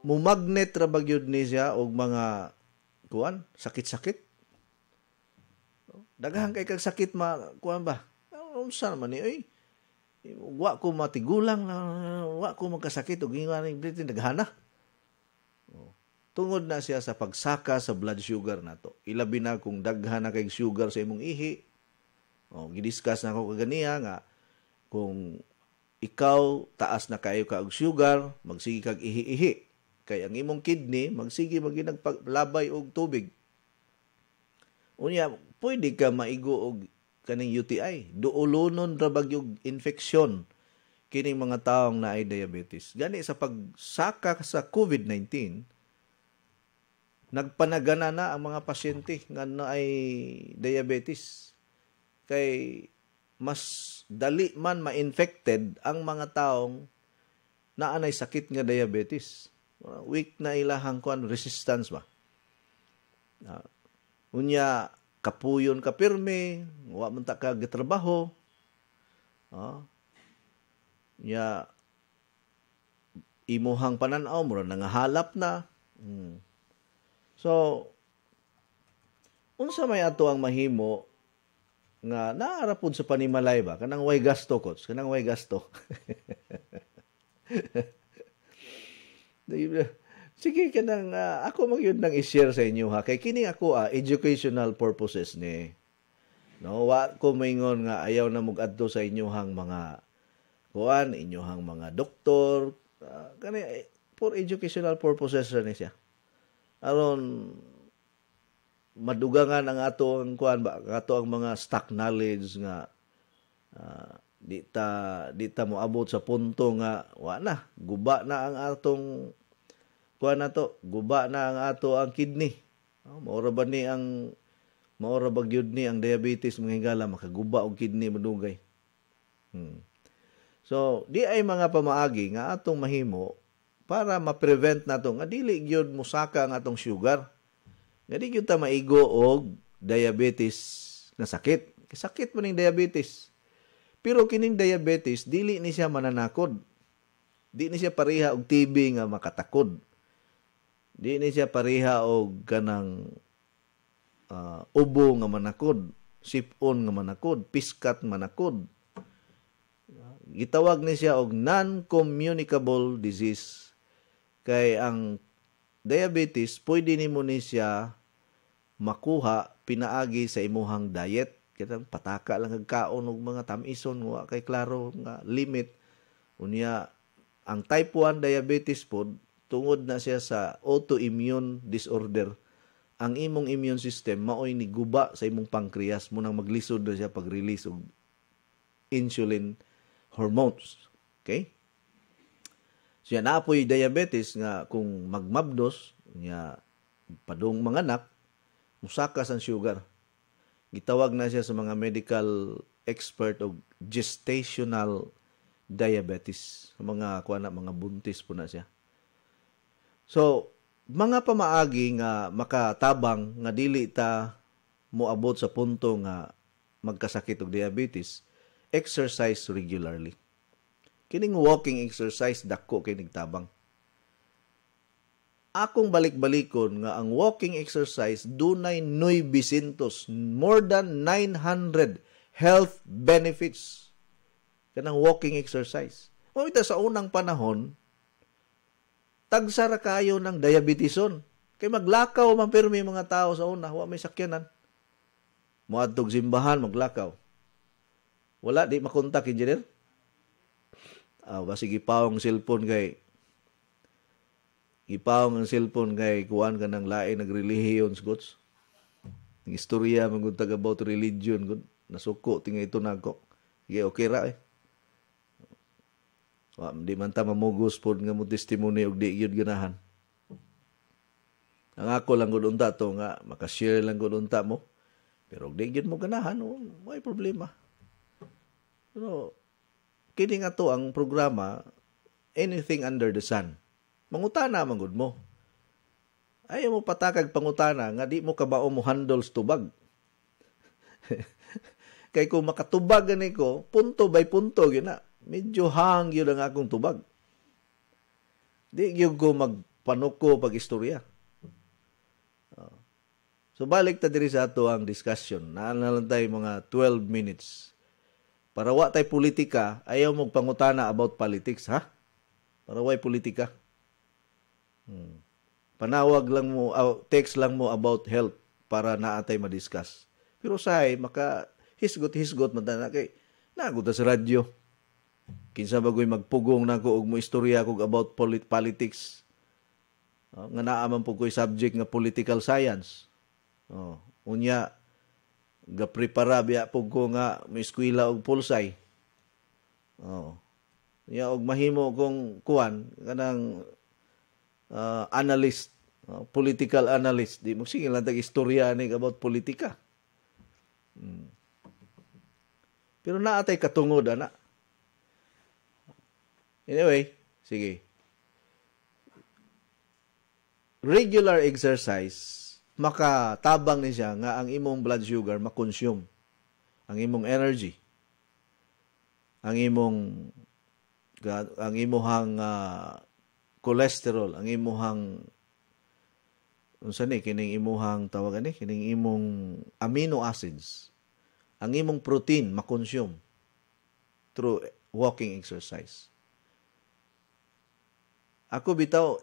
mumagnet ra ba gyud ni siya og mga kuan sakit-sakit. Daghan kay kag sakit kuan ba? Unsa man ni oy? Wa ko matigulang na wa ko magkasakit og ingon ni daghana. Tungod na siya sa pagsaka sa blood sugar nato. Ilabi na kung daghan na kay sugar sa imong ihi. Gidiscuss na ako kaganiya nga kung ikaw taas na kayo ka og sugar, magsige kag ihi-ihi. Kay ang imong kidney magsige maginaglabay og tubig. Unya, pwede ka maigo og kaning UTI. Duulunon ra bagyog infeksyon kining mga taong naay diabetes. Gani sa pagsaka sa COVID-19, nagpanagana na ang mga pasyente nga naay diabetes. Kay mas dali man ma-infected ang mga taong naanay sakit nga diabetes. Weak na ilahang kuan resistance ba. Unya kapuyon ka pirme, wa man ta ka gitrabaho. Unya imuhang pananaw mo nangahalap na. So unsa may ato ang mahimo nga naara pud sa panimalay ba kanang way gasto coach kanang way gasto. Sige kanang ako magyud nang i-share sa inyo ha kay kini ako educational purposes ni no wa ko maingon nga ayaw na mugadto sa inyohang mga kuan inyohang mga doktor kani for educational purposes ra ni siya aron madugangan ang ato ang kuan ba ato ang mga stock knowledge nga di ta mo abot sa punto nga wa na guba na ang atong kuan nato guba na ang ato ang kidney maura ba gyud ni ang diabetes mga higala makaguba og kidney madugay so di ay mga pamaagi nga atong mahimo para ma-prevent nato nga dili gyud musaka ang atong sugar nga di gyud ta maigo og diabetes na sakit. Sakit man ning diabetes. Pero kining diabetes dili ni siya mananakod. Di ni siya pareha og TB nga makatakod. Di ni siya pareha og kanang ubo nga manakod, sipon nga manakod, piskat manakod. Gitawag ni siya og non-communicable disease. Kay ang diabetes pwede nimo ni siya makuha pinaagi sa imuhang diet. Kitang pataka lang ang kaon og mga tamison wa kay klaro nga limit. Unya ang type 1 diabetes pod tungod na siya sa autoimmune disorder. Ang imong immune system maoy ni guba sa imong pancreas mo nang maglisod na siya pag-release og insulin hormones. Okay? Siya naapoy diabetes nga kung magmabdos nya padung manganak musaka sang sugar. Gitawag na siya sa mga medical expert og gestational diabetes. Mga mga buntis po na siya. So, mga pamaagi nga makatabang nga dili ta moabot sa punto nga magkasakit og diabetes, exercise regularly. Kining walking exercise dako kay nigtabang. Akong balik-balikon nga ang walking exercise dunay 900, more than 900 health benefits. Kanang walking exercise. Mamita sa unang panahon, tagsara kayo ng diabeteson. Kay maglakaw man pirmi mga tao sa una, wa may sakyanan. Moadtog simbahan maglakaw. Wala di makontak engineer. Sige pawong cellphone kay ipawong ang cellphone kay kuan ka ng lain nagrelihiyon gods. Ang istorya maguntag about religion gud nasuko tingay ito nako. Sige okay ra di man ta mamugos pod nga mo testimony og di gyud ganahan. Ang ako lang gud unta to nga maka-share lang gud unta mo. Pero og di gyud mo ganahan, may problema. Pero kini nga to ang programa anything under the sun. Mangutana man gud mo. Ayaw mo patakag pangutana nga di mo kabao mo handles tubag. Kay kung makatubag gani ko, punto by punto yun na. Medyo hang yun ang akong tubag. Di yun ko magpanuko pag-istorya. So balik ta diri sa ato ang discussion. Naanalan tayo mga 12 minutes. Para wa tay politika, ayaw mo pangutana about politics, ha? Para way politika. Panawag lang mo, text lang mo about health para naatay ma-discuss. Pero say, maka hisgot man na kay nagud sa radyo. Kinsa bagoy magpugong nako og mo istorya kog about politics. Nga naa man po ko'y subject nga political science. Unya ga prepara biya po ko nga may eskwela og pulsay. Unya og mahimo kong kuan kanang analyst, political analyst. Di mo sige lang tag istorya ni about politika. Pero naatay katungod, ana. Anyway, sige. Regular exercise, makatabang ni siya nga ang imong blood sugar makonsume. Ang imong energy. Ang imong cholesterol, ang imuhang unsa ni kining imuhang tawagan ni kining imong amino acids, ang imong protein makonsume through walking exercise. Ako bitaw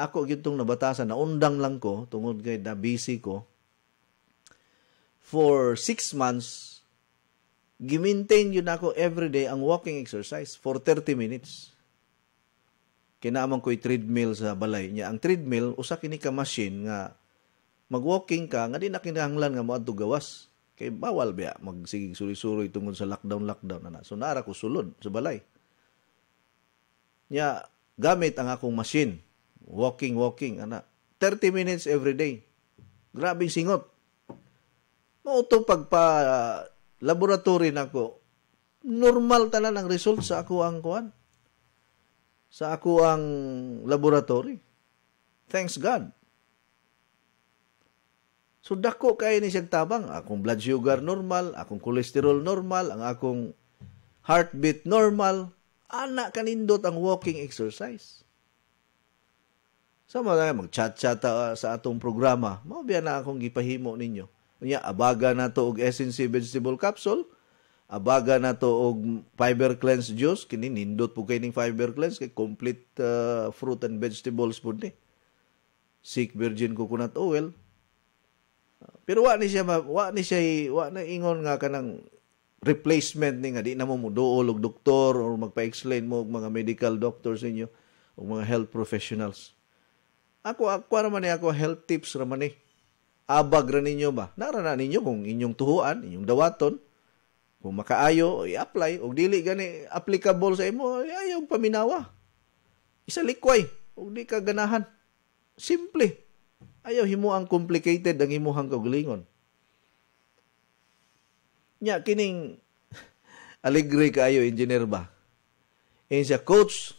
ako gitong nabatasan na undang lang ko tungod kay na busy ko. For 6 months gi-maintain yun ako everyday ang walking exercise for 30 minutes. Kinaaman ko'y treadmill sa balay niya. Ang treadmill, usa kini ka machine nga mag-walking ka, nga di na kinahanglan nga moadto gawas. Kay bawal biya magsigig suri-suri tungod sa lockdown na. So naara ko sulod sa balay. Nya gamit ang akong machine. Walking, ana. 30 minutes every day. Grabing singot. Mauto pagpa laboratory nako. Normal tanan ang result sa ako ang kuan. Sa ako ang laboratory. Thanks God. So dako kay ni siyang tabang. Akong blood sugar normal, akong cholesterol normal, ang akong heartbeat normal. Ana kanindot ang walking exercise. Sama na mag-chat-chat sa atong programa. Mao biya na akong gipahimo ninyo. Unya abaga na to og SNC vegetable capsule. Abaga na to og fiber cleanse juice. Kini nindot po kay ning fiber cleanse kay complete fruit and vegetables po ni. Sick virgin coconut oil. Pero wa na ingon nga kanang replacement ni nga di na mo muduol og doktor or magpa-explain mo og mga medical doctors ninyo o mga health professionals. Ako raman ako health tips raman ni. Abag ra ninyo ba? Nara na ninyo kung inyong tuhuan, inyong dawaton. Kung makaayo, i-apply. O dili gani applicable sa imo, ayaw paminawa. Isa likway. O di ka ganahan. Simple. Ayaw himo ang complicated ang imuhang kaugalingon. Nya, kining aligre kaayo, engineer ba? Siya, coach,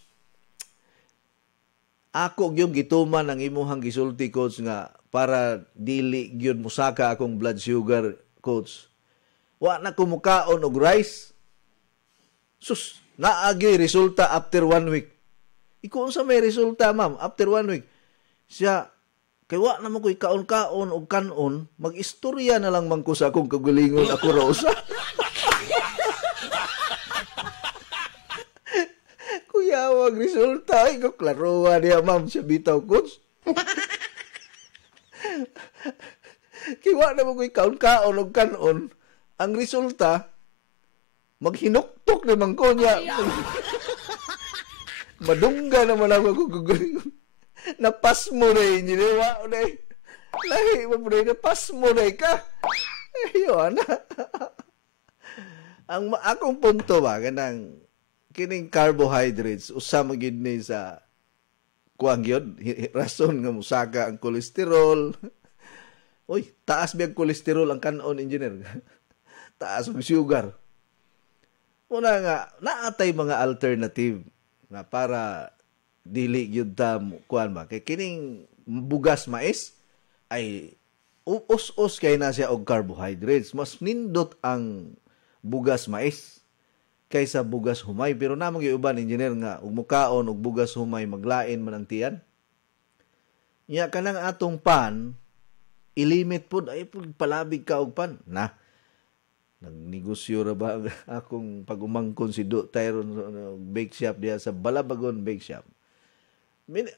ako yung gituman ang imuhang gisulti, coach, nga para dili gyud musaka akong blood sugar, coach. Wa na kumukaon og rice. Sus, naagi resulta after 1 week. Iko unsa may resulta, ma'am, after 1 week. Siya, kay wa na mo ko'y kaon-kaon og kanon, mag-istorya na lang man ko sa akong kagalingon ako rosa. Kuya, wag resulta. Ikaw, klarowa niya, ma'am, siya bitaw, coach. Kay wa na mo ko'y kaon-kaon og kanon, ang resulta, maghinuktok naman ko niya. Madungga naman ako guguling. Napas mo na yun, ginawa ko na yun. Lahi mo na yun, napas mo na yun ka. Ayun, ang akong punto ba, kanang kining carbohydrates, usama yun ni sa kuwang yun, rason nga musaka ang kolesterol. Uy, taas ba ang kolesterol ang kanon, engineer? Taas ang sugar. Una nga, naatay mga alternative na para dili gyud ta kuan ba kay kining bugas mais ay us-us kay na siya og carbohydrates. Mas nindot ang bugas mais kaysa bugas humay. Pero namang yung uban engineer nga ug mukaon og bugas humay maglain man ang tiyan. Nya kanang atong pan ilimit pud ay pud palabig ka og pan na nagnegosyo ra ba akong pag-umangkon si Do Tyron bake shop diya sa Balabagon Bake Shop.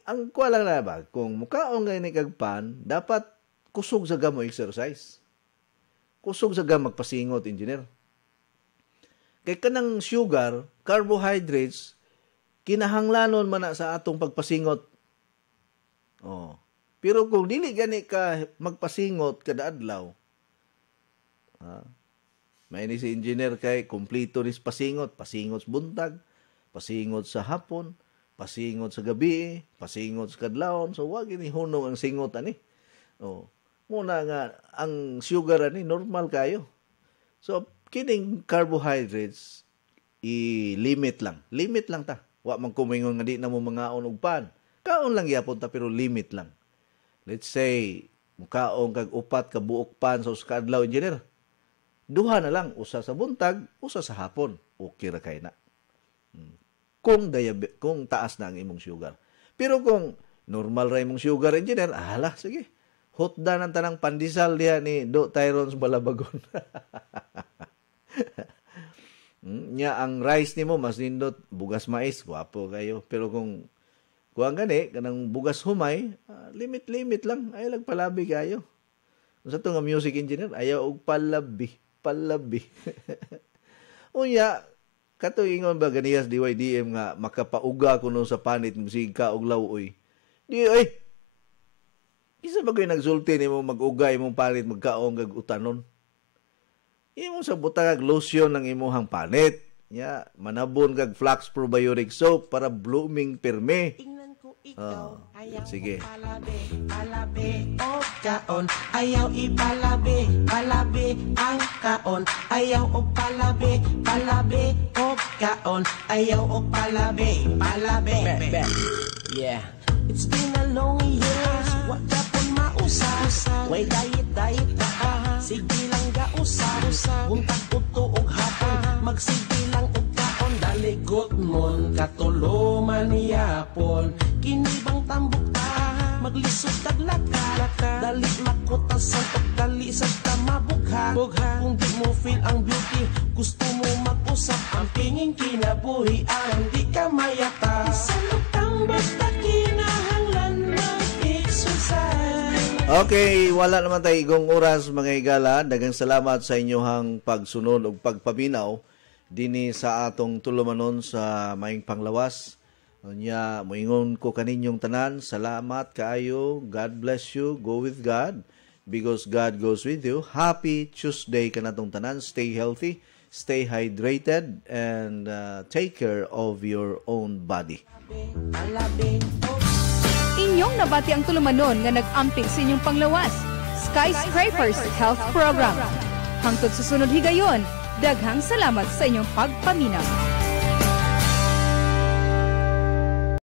Ang kuha lang na ba, kung mukaon gani kag pan, dapat kusog sa gamo exercise. Kusog sa gam magpasingot, engineer. Kay kanang sugar, carbohydrates, kinahanglanon man na sa atong pagpasingot. Oh. Pero kung dili gani ka magpasingot kada adlaw, may ni si engineer kay kompleto nis pasingot sa buntag, pasingot sa hapon, pasingot sa gabi, pasingot sa kadlawon. So wag ini hunong ang singot ani. Oh. Muna nga ang sugar ani normal kayo. So kining carbohydrates i-limit lang. Limit lang ta. Wa man kumingon nga di na mo mangaon og pan. Kaon lang yapon ta pero limit lang. Let's say mukaon kag upat ka buok pan sa kadlaw, engineer. Duha na lang, usa sa buntag, usa sa hapon. Okay ra kay na. Kung taas na ang imong sugar. Pero kung normal ra imong sugar, engineer, sige. Hotda ng tanang pandesal diha ni Do Tyron sa Balabagon. Nya ang rice nimo mas nindot bugas mais, guwapo kayo. Pero kung kuang gani kanang bugas humay, limit lang, ay lagpalabi kayo. Sa to nga music engineer, ayaw og palabi. Unya, kato ingon ba ganiyas DYDM nga makapauga kuno sa panit musig ka og lawoy. Di ay. Isa ba kayo nagsulti nimo mag-ugay imong panit magkaong kag utanon? Imo sa butang lotion ng imong panit. Ya, manabon kag Flax probiotic soap para blooming perme. Sige. Palabi o kaon, ayaw ipalabi, palabi ang kaon, ayaw o palabi o kaon, ayaw o palabi. Yeah. It's been a long years, wa ka pon mausap, way diet ka, sige lang gausap, buntag uto og hapon, magsige lang og kaon, daligot mon, katuloman yapon, kinibang tambok ta, maglisod taglaka, dali makutasan o dali sa tamabugha, kung di mo feel ang beauty, gusto mo mag-usap, ang pingin kinabuhi, ang di ka mayata, isalog ang basta kinahanglan mag-exercise. Okay, wala naman tayo igong oras mga higala. Daghang salamat sa inyohang pagsunod o pagpaminaw dini sa atong tulumanon sa maing panglawas. Nya moingon ko kaninyong tanan, salamat kaayo. God bless you. Go with God because God goes with you. Happy Tuesday kanatong tanan. Stay healthy, stay hydrated, and take care of your own body. Inyong nabati ang tulumanon nga nag-amping sa inyong panglawas. Skyscrapers Health Program. Hangtod sa sunod higayon, daghang salamat sa inyong pagpaminaw.